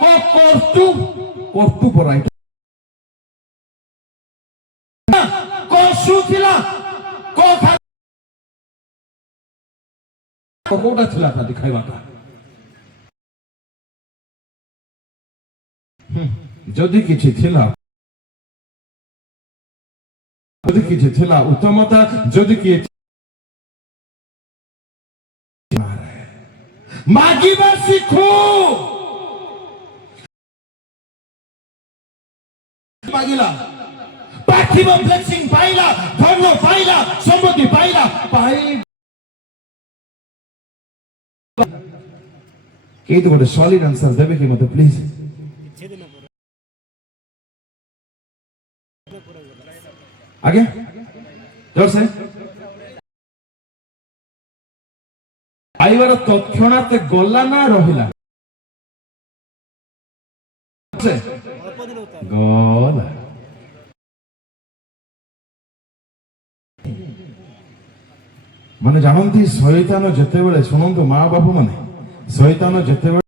को कोर्टू पराई को सुथिला को खा कोटा थिला ता दिखाइबाटा। जदि किछि थिला, जदि किछि थिला उत्तमता, जदि कि मागिबा शिखु, मागिला पार्थिव ब्लेसिंग पाइला, धन पाइला, सम्पत्ति पाइला, पाइ के तो गोटे सॉलिड आंसर देबे कि मते प्लीज। आगे जोर से आइबार तत्क्षणात गला ना रहिला गला माने जानती शैतान जेतेबेले सुनंतु माँ बापू माने शैतान जेतेबेले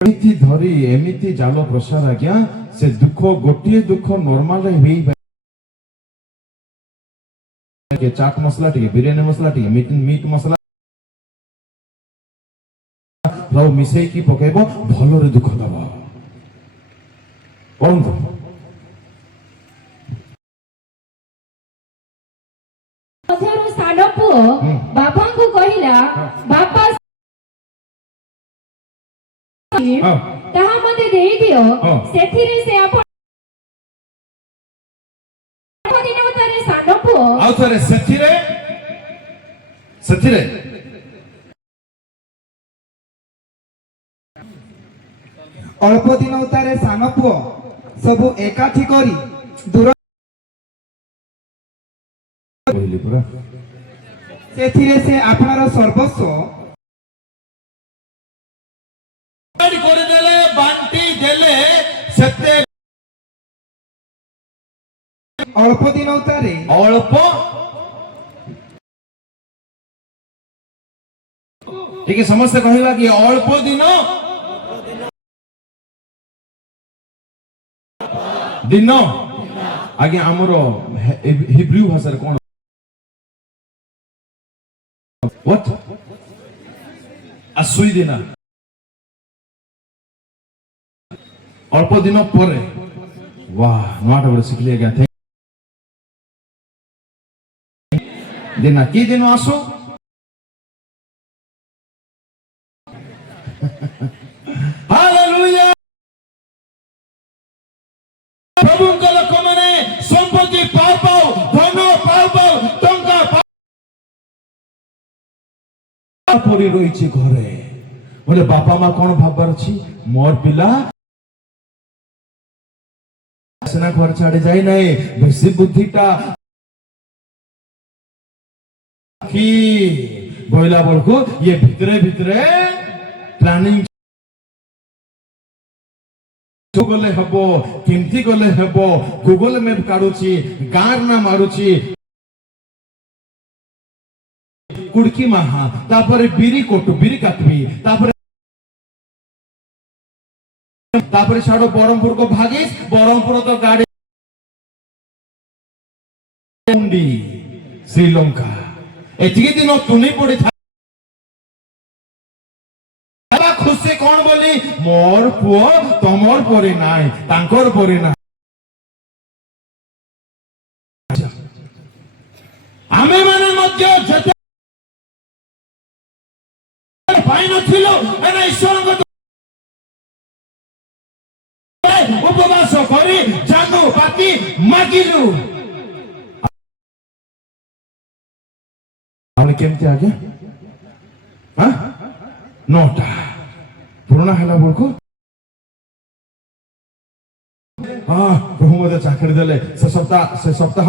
एमिति धरी एमिति जाल प्रसार आज्ञा से दुख गोटे दुख नॉर्मल रे के चाट मसला टिके बिरयानी मसला टिके मीट मसला प्रभु मिसई की पकेबो भलो रे दुख दबो परंतु ମଧ୍ୟରୁ ସାନ ପୁଅ ବାପାଙ୍କୁ କହିଲା, ବାପା ତାହା ମତେ ଦେଇଦିଅ, ସେଥିରେ ସେ ଆପଣ ଦିନ ଥରେ ସାନ ପୁଅ ଆଉ ଥରେ ସେଥିରେ ଅଳ୍ପ ଦିନ ଉତ୍ତାରେ ସାନ ପୁଅ ସବୁ ଏକାଠି କରି ଦୂର କହିଲି ପୁରା ସେଥିରେ ସେ ଆପଣର ସର୍ବସ୍ୱ କରିଦେଲେ ବାଣ୍ଟି ଦେଲେ ସେତେ ଅଳ୍ପ ଦିନ ଉତ୍ତାରେ ଅଳ୍ପ ଟିକେ ସମସ୍ତେ କହିବା କି ଅଳ୍ପ ଦିନ ଦିନ ଆଜ୍ଞା ଆମର ହିବ୍ରୁ ଭାଷାରେ କଣ what ଆସୁଇ ଦିନ ଅଳ୍ପ ଦିନ ପରେ वाह नोट बड़े सिखले गया थे दिन की दिन आसो हालेलुया प्रभु को लोक माने संपत्ति পরি রয়েছে ঘরে বলে বাপা মা কোন ভাববার ଅଛି মোর পিলা সেনা ঘর ছাড়ে যাই নাই বেশি বুদ্ধিটা কি বইলা বলকু ইয়ে ভিতরে ভিতরে প্ল্যানিং গলে হব কেমতি গলে হব গুগল ম্যাপ কাড়ুছি গাঁর না মারুছি কুড়কি মাহা তারপরে বিড়ি কটু বিড়ি কাটবি তারপরে ছাড়ো বরমপুর কো ভাগিস বরমপুর তো গাড়ি শ্রীলঙ্কা এতিকি দিন তুনি পড়ি খুশি কোন বলি মোর পুଅ তমর পরে নাই তাঙ্কর পরে নাই আমি মানে মধ্যে যেতে পাইনছিল এনে ঈশ্বরଙ୍କ উপবাস କରି ଜାନୁ ବାକି ମାଗିଲୁ ଆମେ କେମିତି ଆଜ୍ଞା ନଅଟା ପୁରୁଣା ହେଲା ବେଳକୁ ପ୍ରଭୁ ମୋତେ ଚାକିରି ଦେଲେ ସେ ସପ୍ତାହ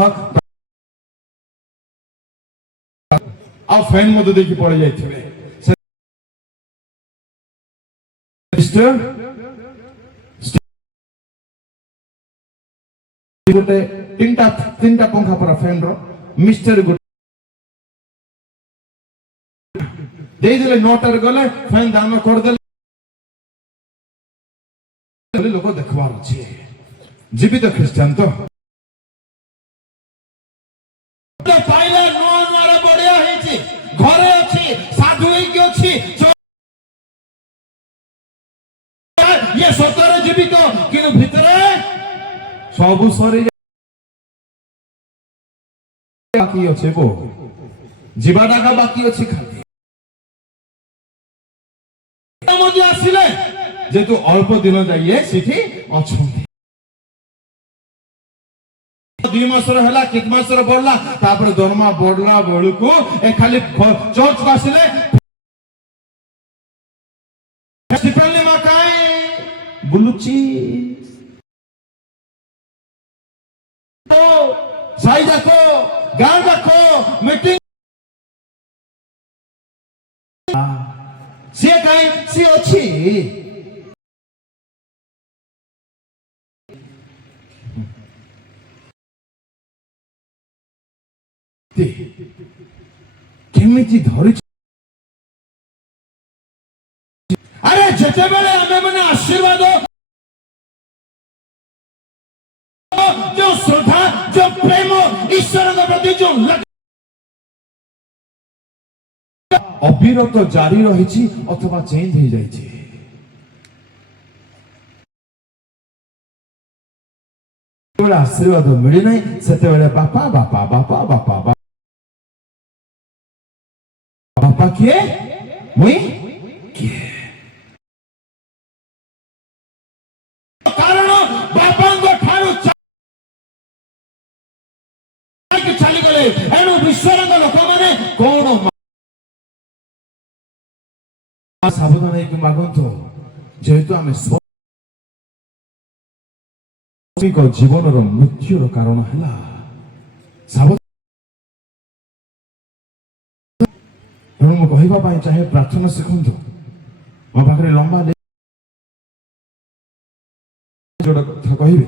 ଆଉ ଫ୍ୟାନ୍ ମଧ୍ୟ ଦେଇକି ପଳେଇ ଯାଇଥିବେ ଗୋଟେ ତିନିଟା ପଙ୍ଖା ପରା ଫ୍ୟାନ୍ ର ମିଷ୍ଟର ଗୋଟେ ଦେଇଦେଲେ 9টাରେ ଗଲେ ଫ୍ୟାନ୍ ଦାନ କରିଦେଲେ ଲୋକ ଦେଖିବାର ଅଛି ଜୀବିତ ଖ୍ରୀଷ୍ଟିଆନ ତ ପାଇଲା ନୂଆ ନୂଆରେ ବଢିଆ ହେଇଛି ଘରେ ଅଛି ସାଧୁ ହେଇକି ଅଛି ଇଏ ସତରେ ଜୀବିତ କିନ୍ତୁ ଭିତରେ ସବୁ ସରି ବାକି ଅଛି ଯିବାଟା ବାକି ଅଛି ଖାଲି ଆସିଲେ ଯେହେତୁ ଅଳ୍ପ ଦିନ ଯାଇ ସେଠି ଅଛନ୍ତି 2 ମାସର ହେଲା କେତେ ମାସର ବଢିଲା ତାପରେ ଦରମା ବଢିଲା ବେଳକୁ ଏ ଖାଲି ଚର୍ଚ୍ଚ ଆସିଲେ ମା କାଇଁ ବୁଲୁଛି ସାଇ ଯାକ ଗାଁ ଯାକ ମିଟିଂ ସିଏ କାହିଁ ସିଏ ଅଛି କେମିତି ଧରିଛ ଆରେ ଯେତେବେଳେ ଆମେ ମାନେ ଆଶୀର୍ବାଦ ଯୋଉ ଶ୍ରଦ୍ଧା ଯୋଉ ପ୍ରେମ ଈଶ୍ୱରଙ୍କ ପ୍ରତି ଯୋଉ ଅବିରତ ଜାରି ରହିଛି ଅଥବା ଚେଞ୍ଜ ହେଇଯାଇଛି ଯେତେବେଳେ ଆଶୀର୍ବାଦ ମିଳିନାହିଁ ସେତେବେଳେ ବାପା ବାପା ବାପା ବାପା ବାପା କିଏ ମୁଇଁ କିଏ କାରଣ ବାପାଙ୍କ ଠାରୁ ଚାଲିଗଲେ ଏଣୁ ବିଶ୍ୱରଙ୍କ ଲୋକମାନେ କଣ ସାବଧାନ ହେଇକି ମାଗନ୍ତୁ ଯେହେତୁ ଆମେ ଜୀବନର ମୃତ୍ୟୁର କାରଣ ହେଲା ତେଣୁ ମୁଁ କହିବା ପାଇଁ ଚାହେଁ ପ୍ରାର୍ଥନା ଶିଖନ୍ତୁ ମୋ ପାଖରେ ଲମ୍ବା ଯୋଉଟା କଥା କହିବେ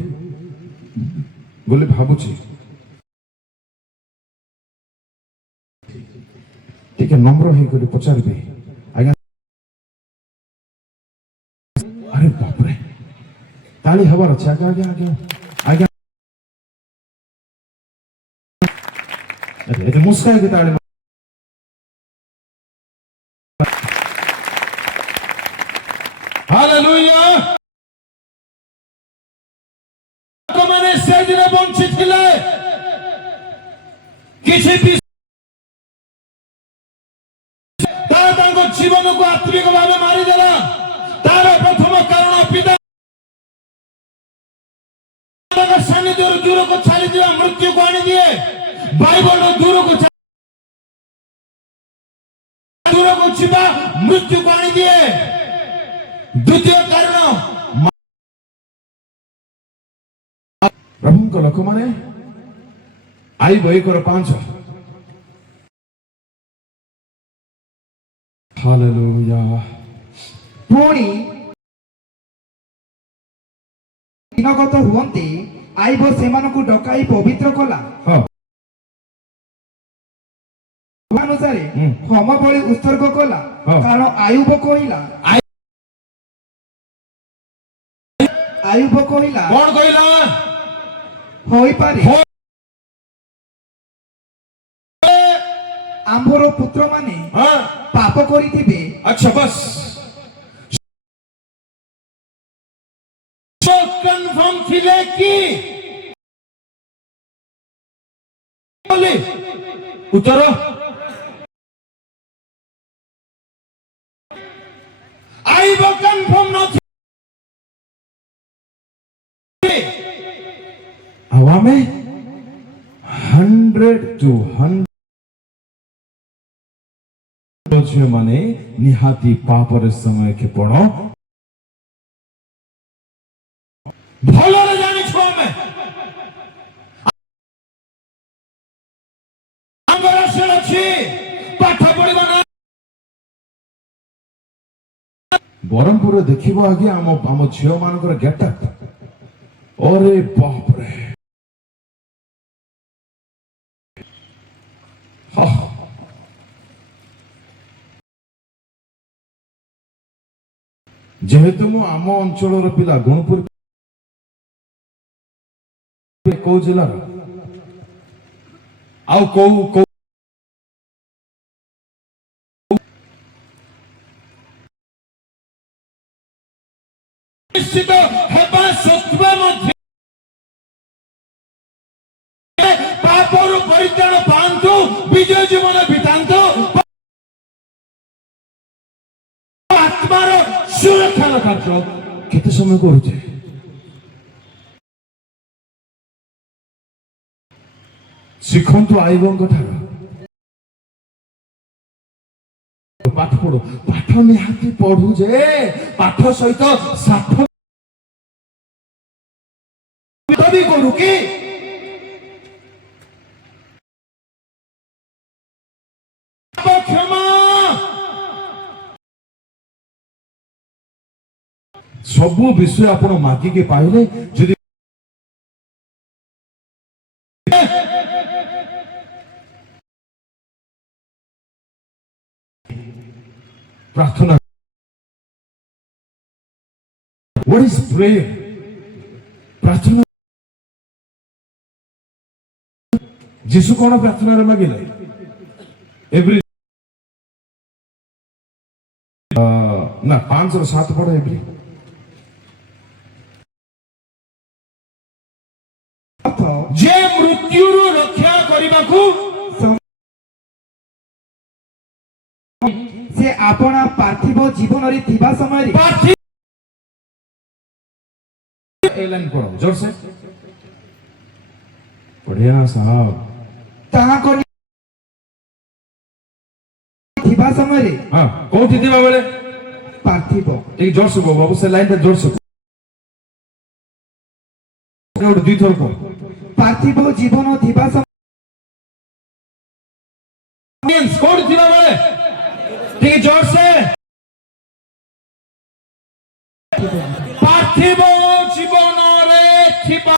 ବୋଲି ଭାବୁଛି ଟିକେ ନମ୍ର ହେଇକରି ପଚାରିବେ ଆଜ୍ଞା ଆରେ ବାପରେ ତାଳି ହେବାର ଅଛି ଆଜ୍ଞା ଆଜ୍ଞା ଆଜ୍ଞା ଆଜ୍ଞା ଏତେ ମୁସ୍କାଇକି ତାଳି ହାଲେଲୁୟା ଲୋକମାନେ ସେଦିନ ବଞ୍ଚିଥିଲେ କିଛି ବି ତାଙ୍କ ଜୀବନକୁ ଆତ୍ମିକ ଭାବେ ମାରିଦେଲା ତାର ପ୍ରଥମ କାରଣ ପିତା ସାନ୍ନିଧ୍ୟରୁ ଦୂରକୁ ଛାଡ଼ିଯିବା ମୃତ୍ୟୁକୁ ଆଣିଦିଏ ବାଇବଲ ଦୂରକୁ ଯିବା मृत्यु को आनी दिए द्वितीय कारण प्रभु लोक माने आई बही कर 5 हालेलुया पुणी दिनगत हुअन्ते आइब सेमानकु डकाई पवित्र कला हाँ अनुसारे होम बलि उत्सर्ग कला हाँ। कारण आयुब कहिला कौन कहला होई पारे आंभर पुत्र माने हाँ पाप करिथिबे अच्छा बस तो कंफर्म थिले कि बोले उत्तर आई वो कंफर्म न थी हवा में 100 to 100 ଝିଅ ମାନେ ନିହାତି ପାପରେ ସମୟ କ୍ଷେପଣ ଭଲରେ ଜାଣିଛୁ ଆମେ ଆମର ଆଶା ଅଛି ପାଠ ପଢିବ ନା ବ୍ରହ୍ମପୁରରେ ଦେଖିବ ଆଜ୍ଞା ଆମ ଝିଅ ମାନଙ୍କର ଗେଟଅପ୍ ଅରେ ବାପରେ ଯେହେତୁ ମୁଁ ଆମ ଅଞ୍ଚଳର ପିଲା ଗୁଣପୁର କୋଉ ଜିଲ୍ଲାର ଆଉ କୋଉ ନିଶ୍ଚିତ ହେବା ସତ୍ତ୍ୱେ ମଧ୍ୟ ପାପରୁ ପରିତ୍ରାଣ ପାଆନ୍ତୁ ବିଜୟ ଜୀବନ ବିତାନ୍ତୁ ଆତ୍ମାର ସୁରକ୍ଷାର କାର୍ଯ୍ୟ କେତେ ସମୟ କରୁଛେ ଶିଖନ୍ତୁ ଆଇବଙ୍କ ଠାରୁ ପାଠ ପଢୁ ପାଠ ନିହାତି ପଢୁ ଯେ ପାଠ ସହିତ ସାଠ ବି କରୁ କି କ୍ଷମା ସବୁ ବିଷୟ ଆପଣ ମାଗିକି ପାଇଲେ ଯଦି प्रार्थना what is prayer प्रार्थना जीसु कौन प्रार्थना रे मागिले एवरी ना 5 और 7 पढ़ो एवरी जे मृत्यु रो रक्षा करिबाकू से आपना पार्थिव जीवन रे थिबा समय रे पार्थिव एलाइन पढ़ो जोर से पढ़िया ना साहब ताहा को थिबा समय रे हां कोठी थिबा बेले पार्थिव एक जोर से गो बाबू से लाइन पे जोर से और दी थोर को पार्थिव जीवन थिबा समय कोठी थिबा बेले ठीक जोर से पार्थिव जीवन रे थिबा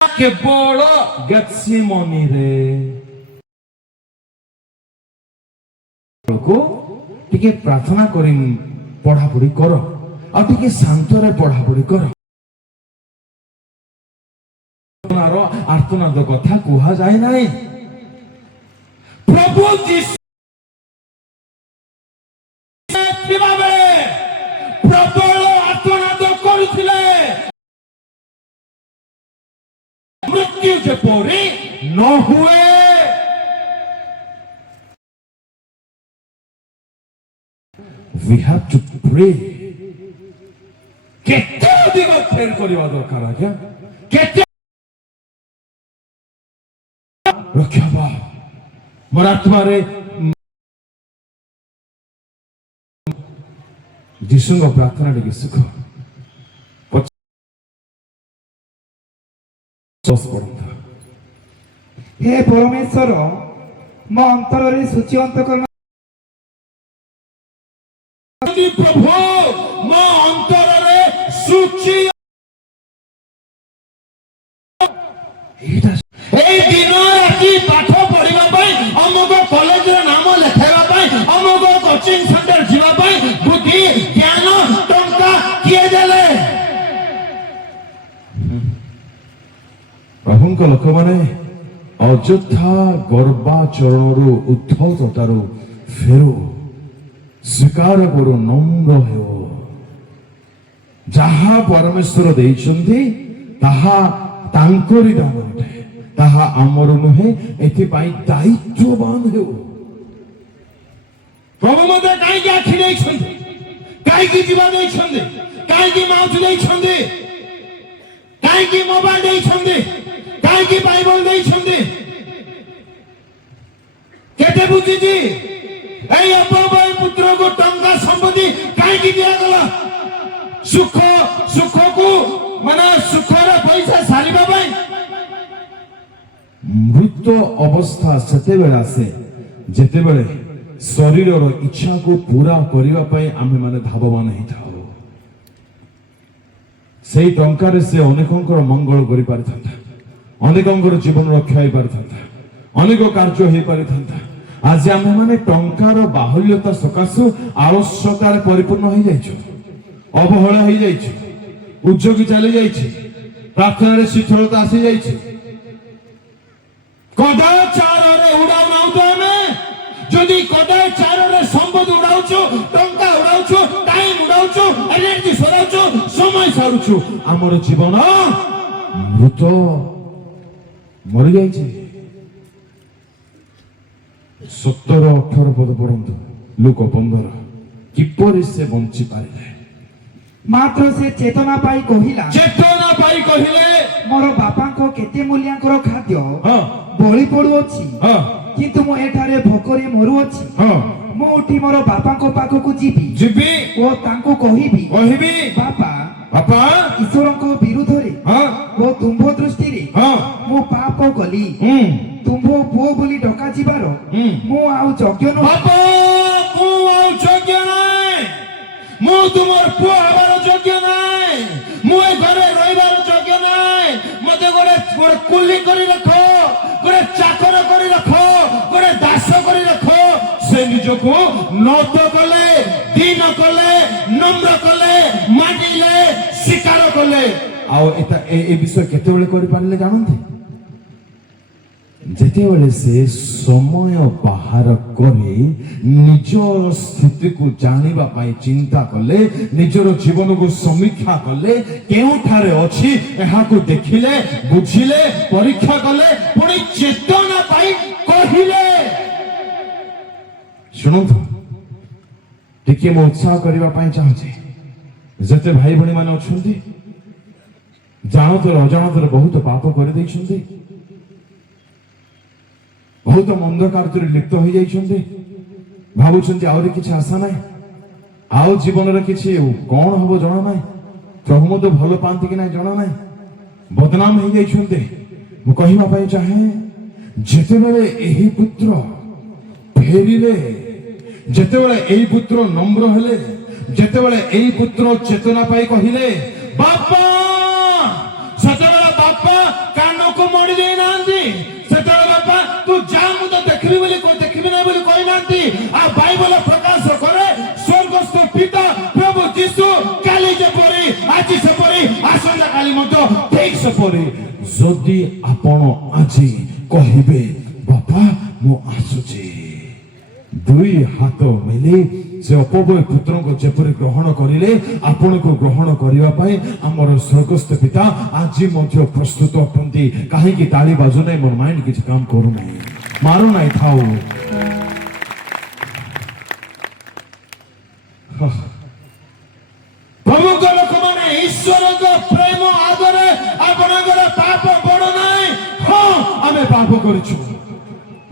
केवल गेत्सेमनी रे को टिके प्रार्थना करी पढ़ा पढ़ी कर आ टिके शांत रे पढ़ा पढ़ी कर आर्तनाद कथा कुहा जाए नहीं प्रभु जीसु प्रबल आर्तनाद करुथिले मृत्यु जेपरि न हुए we have to pray केते अधिक प्रेयर करबा दरकार आज्ञा केते रखबा मोर आत्मा रे ଯୀଶୁଙ୍କ ପ୍ରାର୍ଥନା ଟିକେ ଶିଖ। ପଢନ୍ତୁ। ହେ ପରମେଶ୍ୱର, ମୋ ଅନ୍ତରରେ ସୂଚି ଅନ୍ତକରଣ ପ୍ରଭୁ ମୋ ଅନ୍ତରରେ ସୂଚି এই দিন রাতি পাঠ পড়িবা পাই অমুক কলেজের নাম লেখাইবা পাই অমুক কোচিং সেন্টার ଯିବା পাই বুদ্ধি জ্ঞান টঙ্কা কিଏ দেলে? ପ୍ରଭୁଙ୍କ ଲୋକମାନେ ଅଯଥା ଗର୍ବାଚରଣରୁ ଉଦ୍ଧତତାରୁ ଫେରୁ, ସ୍ୱୀକାର କରୁ, ନମ୍ର ହେଉ। ଯାହା ପରମେଶ୍ୱର ଦେଇଛନ୍ତି ତାହା ତାଙ୍କରି ଦାନ ଅଟେ, ତାହା ଆମର ନୁହେଁ। ଏଥିପାଇଁ ଦାୟିତ୍ୱବାନ ହେଉ। ପ୍ରଭୁ ମୋତେ କାହିଁକି ଆଖି ଦେଇଛନ୍ତି, କାହିଁକି ଯିବା ଦେଇଛନ୍ତି, କାହିଁକି ମାଉଥ ଦେଇଛନ୍ତି, କାହିଁକି ମୋବାଇଲ ଦେଇଛନ୍ତି, କାହିଁକି ବାଇବଲ ଦେଇଛନ୍ତି? କେତେ ବୁଝିଛି ଏଇ ଅପବୟ ପୁତ୍ରକୁ ଟଙ୍କା ସମ୍ପତ୍ତି କାହିଁକି ଦିଆଗଲା? ସୁଖକୁ ମାନେ ସୁଖର ପଇସା ସାରିବା ପାଇଁ। ମୃତ ଅବସ୍ଥା ସେତେବେଳେ ଆସେ ଯେତେବେଳେ ଶରୀରର ଇଚ୍ଛାକୁ ପୁରା କରିବା ପାଇଁ ଆମେ ମାନେ ଧାବମାନ ହେଇଥାଉ। ସେଇ ଟଙ୍କାରେ ସେ ଅନେକଙ୍କର ମଙ୍ଗଳ କରିପାରିଥାନ୍ତା, ଅନେକଙ୍କର ଜୀବନ ରକ୍ଷା ହେଇପାରିଥାନ୍ତା, ଅନେକ କାର୍ଯ୍ୟ ହେଇପାରିଥାନ୍ତା। ଆଜି ଆମେ ମାନେ ଟଙ୍କାର ବାହୁଲ୍ୟତା ସକାଶୁ ଆଳସ୍ୟତାରେ ପରିପୂର୍ଣ୍ଣ ହେଇଯାଇଛୁ, ଅବହେଳା ହେଇଯାଇଛୁ, ଉଦ୍ଯୋଗୀ ଚାଲି ଯାଇଛି, ପ୍ରାର୍ଥନାରେ ଶିଥିଳତା ଆସି ଯାଇଛି। କଦାଚାରରେ ଉଡାଉନାଉ ତ ଆମେ। ଯଦି କଦାଚାରରେ ସମ୍ପତ୍ତି ଉଡାଉଛୁ, ଟଙ୍କା ଉଡାଉଛୁ, ଟାଇମ ଉଡାଉଛୁ, ଏନର୍ଜି ସରାଉଛୁ, ସମୟ ସାରୁଛୁ, ଆମର ଜୀବନ ମୃତ ମରିଯାଇଛି। 17-18 ପଦ ପଢନ୍ତୁ। ଲୁକ 15 କିପରି ସେ ବଞ୍ଚି ପାରିଲେ? ମାତ୍ର ସେ ଚେତନା ପାଇ କହିଲା, ଚେତନା ପାଇ କହିଲେ, ମୋର ବାପାଙ୍କ କେତେ ମୂଲ୍ୟାଙ୍କର ଖାଦ୍ୟ ହଁ ବଳି ପଡୁଅଛି, ହଁ କିନ୍ତୁ ମୁଁ ଏଠାରେ ଭୋକରେ ମରୁଅଛି। ହଁ ମୁଁ ଉଠି ମୋର ବାପାଙ୍କ ପାଖକୁ ଯିବି ଯିବି ଓ ତାଙ୍କୁ କହିବି, କହିବି, ବାପା, ବାପା ଈଶ୍ୱରଙ୍କ ବିରୁଦ୍ଧରେ ହଁ ଓ ତୁମ୍ଭ ଦୃଷ୍ଟିରେ ହଁ ମୁଁ ପାପ କଲି। ତୁମ୍ଭ ପୁଅ ବୋଲି ଡକାଯିବାର ମୁଁ ଆଉ ଯୋଗ୍ୟ ନୁହେଁ। ବାପା ମୁଁ ଆଉ ଯୋଗ୍ୟ ନାହିଁ, ମୁଁ ତୁମର ପୁଅ ହେବାର ଯୋଗ୍ୟ ନାହିଁ, ମୁଁ ଏ ଘରେ ରହିବାର ଯୋଗ୍ୟ ନାହିଁ। ମତେ ଗୋଟେ କୁଲି କରି ରଖ, ଗୋଟେ ଚାକର କରି ରଖ, ଗୋଟେ ଦାସ କରି ରଖ। ସେ ନିଜକୁ নত କଲେ, ଦୀନ କଲେ, ନମ୍ର କଲେ, ମାନିଲେ, ସ୍ୱୀକାର କଲେ। ଆଉ ଏ ବିଷୟ କେତେବେଳେ କରିପାରିଲେ ଜାଣନ୍ତି? ଯେତେବେଳେ ସେ ସମୟ ବାହାର କରି ନିଜ ସ୍ଥିତିକୁ ଜାଣିବା ପାଇଁ ଚିନ୍ତା କଲେ, ନିଜର ଜୀବନକୁ ସମୀକ୍ଷା କଲେ, କେଉଁଠାରେ ଅଛି ଏହାକୁ ଦେଖିଲେ, ବୁଝିଲେ, ପରୀକ୍ଷା କଲେ, ପୁଣି ଚେତନା ପାଇ କହିଲେ। ଶୁଣନ୍ତୁ, ଟିକେ ମୁଁ ଉତ୍ସାହ କରିବା ପାଇଁ ଚାହୁଁଛି। ଯେତେ ଭାଇ ଭଉଣୀ ମାନେ ଅଛନ୍ତି ଜାଣତରେ ଅଜାଣତରେ ବହୁତ ପାପ କରିଦେଇଛନ୍ତି, ବହୁତ ମନ୍ଦ କାର୍ଯ୍ୟରେ ଲିପ୍ତ ହୋଇଯାଇଛନ୍ତି, ଭାବୁଛନ୍ତି ଆହୁରି କିଛି ଆଶା ନାହିଁ, ଆଉ ଜୀବନରେ କିଛି କଣ ହବ ଜଣା ନାହିଁ, ପ୍ରଭୁ ମୋତେ ଭଲ ପାଆନ୍ତି କି ନାହିଁ ଜଣା ନାହିଁ, ବଦନାମ ହେଇଯାଇଛନ୍ତି। ମୁଁ କହିବା ପାଇଁ ଚାହେଁ, ଯେତେବେଳେ ଏହି ପୁତ୍ର ଫେରିଲେ, ଯେତେବେଳେ ଏହି ପୁତ୍ର ନମ୍ର ହେଲେ, ଯେତେବେଳେ ଏହି ପୁତ୍ର ଚେତନା ପାଇ କହିଲେ ବାପା, ସେତେବେଳେ ବାପା କାନକୁ ମୋଡ଼ି ଦେଇନାହାନ୍ତି, ସେତେବେଳେ ବାପା ତୁ ଯା ମୁଁ ତ ଦେଖିବି ନାହିଁ ବୋଲି କହିନାହାନ୍ତି। ଆଉ ବାଇବଲ ପ୍ରକାଶ କରେ, ସ୍ୱର୍ଗସ୍ଥ ପିତା ପ୍ରଭୁ ଯୀଶୁ କାଲି ଯେପରି, ଆଜି ସେପରି, ଆସନ୍ତା କାଲି ମଧ୍ୟ ଠିକ ସେପରି। ଯଦି ଆପଣ ଆଜି କହିବେ ବାପା ମୁଁ ଆସୁଛି, ଦୁଇ ହାତ ମିଳି ସେ ଅପବୟ ପୁତ୍ରଙ୍କୁ ଯେପରି ଗ୍ରହଣ କରିଲେ, ଆପଣଙ୍କୁ ଗ୍ରହଣ କରିବା ପାଇଁ ଆମର ସ୍ୱର୍ଗସ୍ଥ ପିତା ଆଜି ମଧ୍ୟ ପ୍ରସ୍ତୁତ ଅଟନ୍ତି। କାହିଁକି ତାଳି ବାଜୁ ନାହିଁ? ମୋର ମାଇଣ୍ଡ କିଛି କାମ କରୁନାହିଁ, ମାରୁନାହିଁ, ଥାଉ। ପ୍ରଭୁଙ୍କ ଲୋକମାନେ, ଈଶ୍ୱରଙ୍କ ପ୍ରେମ ଆଦରେ ଆପଣଙ୍କର ପାପ ବଡ଼ ନାହିଁ। ହଁ ଆମେ ପାପ କରିଛୁ,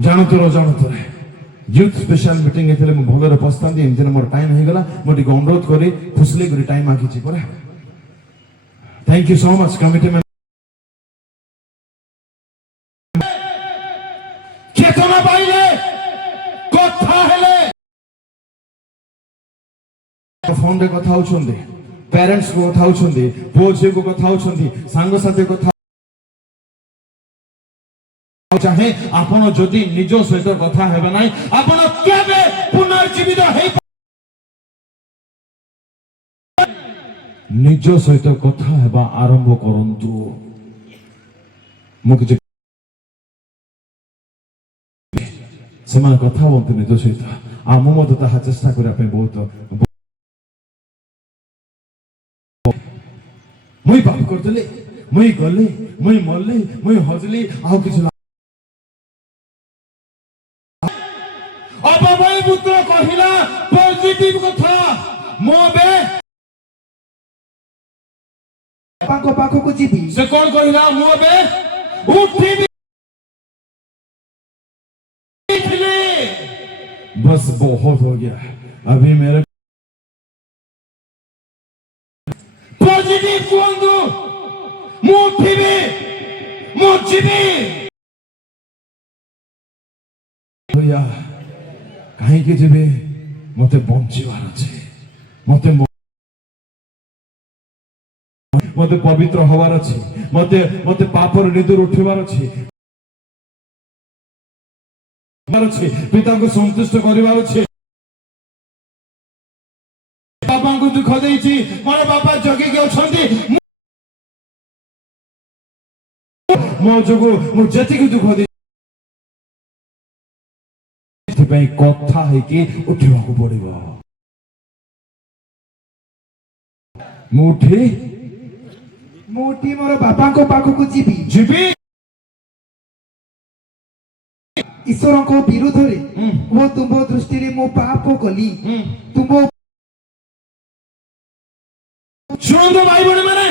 ଜାଣୁଥିଲ ଜାଣୁଥିଲେ यूथ स्पेशल मीटिंग एथले मु भलरे पस्तांदी एमते मोर टाइम हे गला मोटी अनुरोध करे खुसले गुरी टाइम आकी छी परा thank you so much committee में चेतना पाइले कथा हेले फोन रे कथा होछंदी पेरेंट्स को कथा होछंदी पोछे को कथा होछंदी सांग साथे कथा चाहे आपण जदि निज सहित कथा हेबे नाही आपण केबे पुनर्जीवित हे निज सहित कथा हेबा आरंभ करंतु मुख सेमान कथा होंतु निज सहित आम मत ताहा चेष्टा करिया पे बहुत मुई पाप करतले मुई गले मुई मरले मुई हजली आउ किछ अबाबाई पुत्र कहिला पॉजिटिव कथा मोबे पाको पाको को जीबी से कौन कहिला मोबे उठी बस बहुत हो गया अभी मेरे पॉजिटिव कुंदु मुठीबी मुचीबी भैया कहीं के जीवे मते बंचीवार अछि मते मते पवित्र होवार अछि मते मते पापर निदुर उठिवार अछि पिता को संतुष्ट करिवार अछि बाबा को दुख देइछि मोर बाबा जगी के अछंती मो जगो मो जति के दुख दे ପାଇଁ କଥା ହେଇକି ଉଠିବାକୁ ପଡିବ ମୁଠି मोर बापा को पाखो को जीबी ଯିବି ईश्वर को विरोध रे वो तुम दृष्टि रे मो पाप कली तुम ଶୁଣନ୍ତୁ ଭାଇ ଭଉଣୀ ମାନେ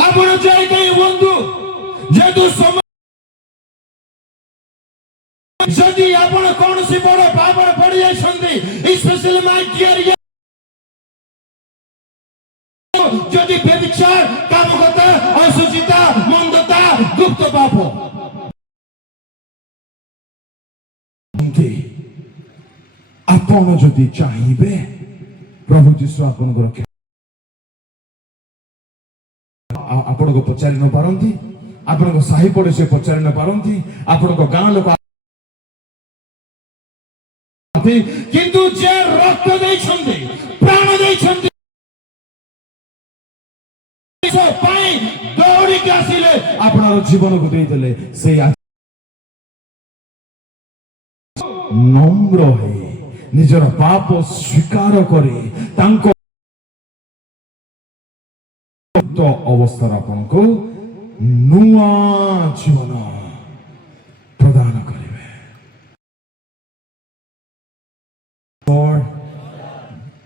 ଆପଣ ଯାଇ ହୁଅନ୍ତୁ ଯେହେତୁ जदि आपण कौन सी बड़ पापर पड़ जाइछंती स्पेशली माय डियर जदि व्यभिचार कामकता असुचिता मंदता गुप्त पाप आपण जदि चाहिए प्रभु जीशु आपण को रखे आपण को पचारि न पारंती आपण को साही पड़ोसी पचारि न पारंती आपण को गां लोक किंतु जे रक्त देइछंती प्राण देइछंती सो पाई दौड़ी के आसिले आपनार जीवन को देई देले से नम्र है निजर पाप स्वीकार करे तांको तो अवस्था आपन को नुआ जीवन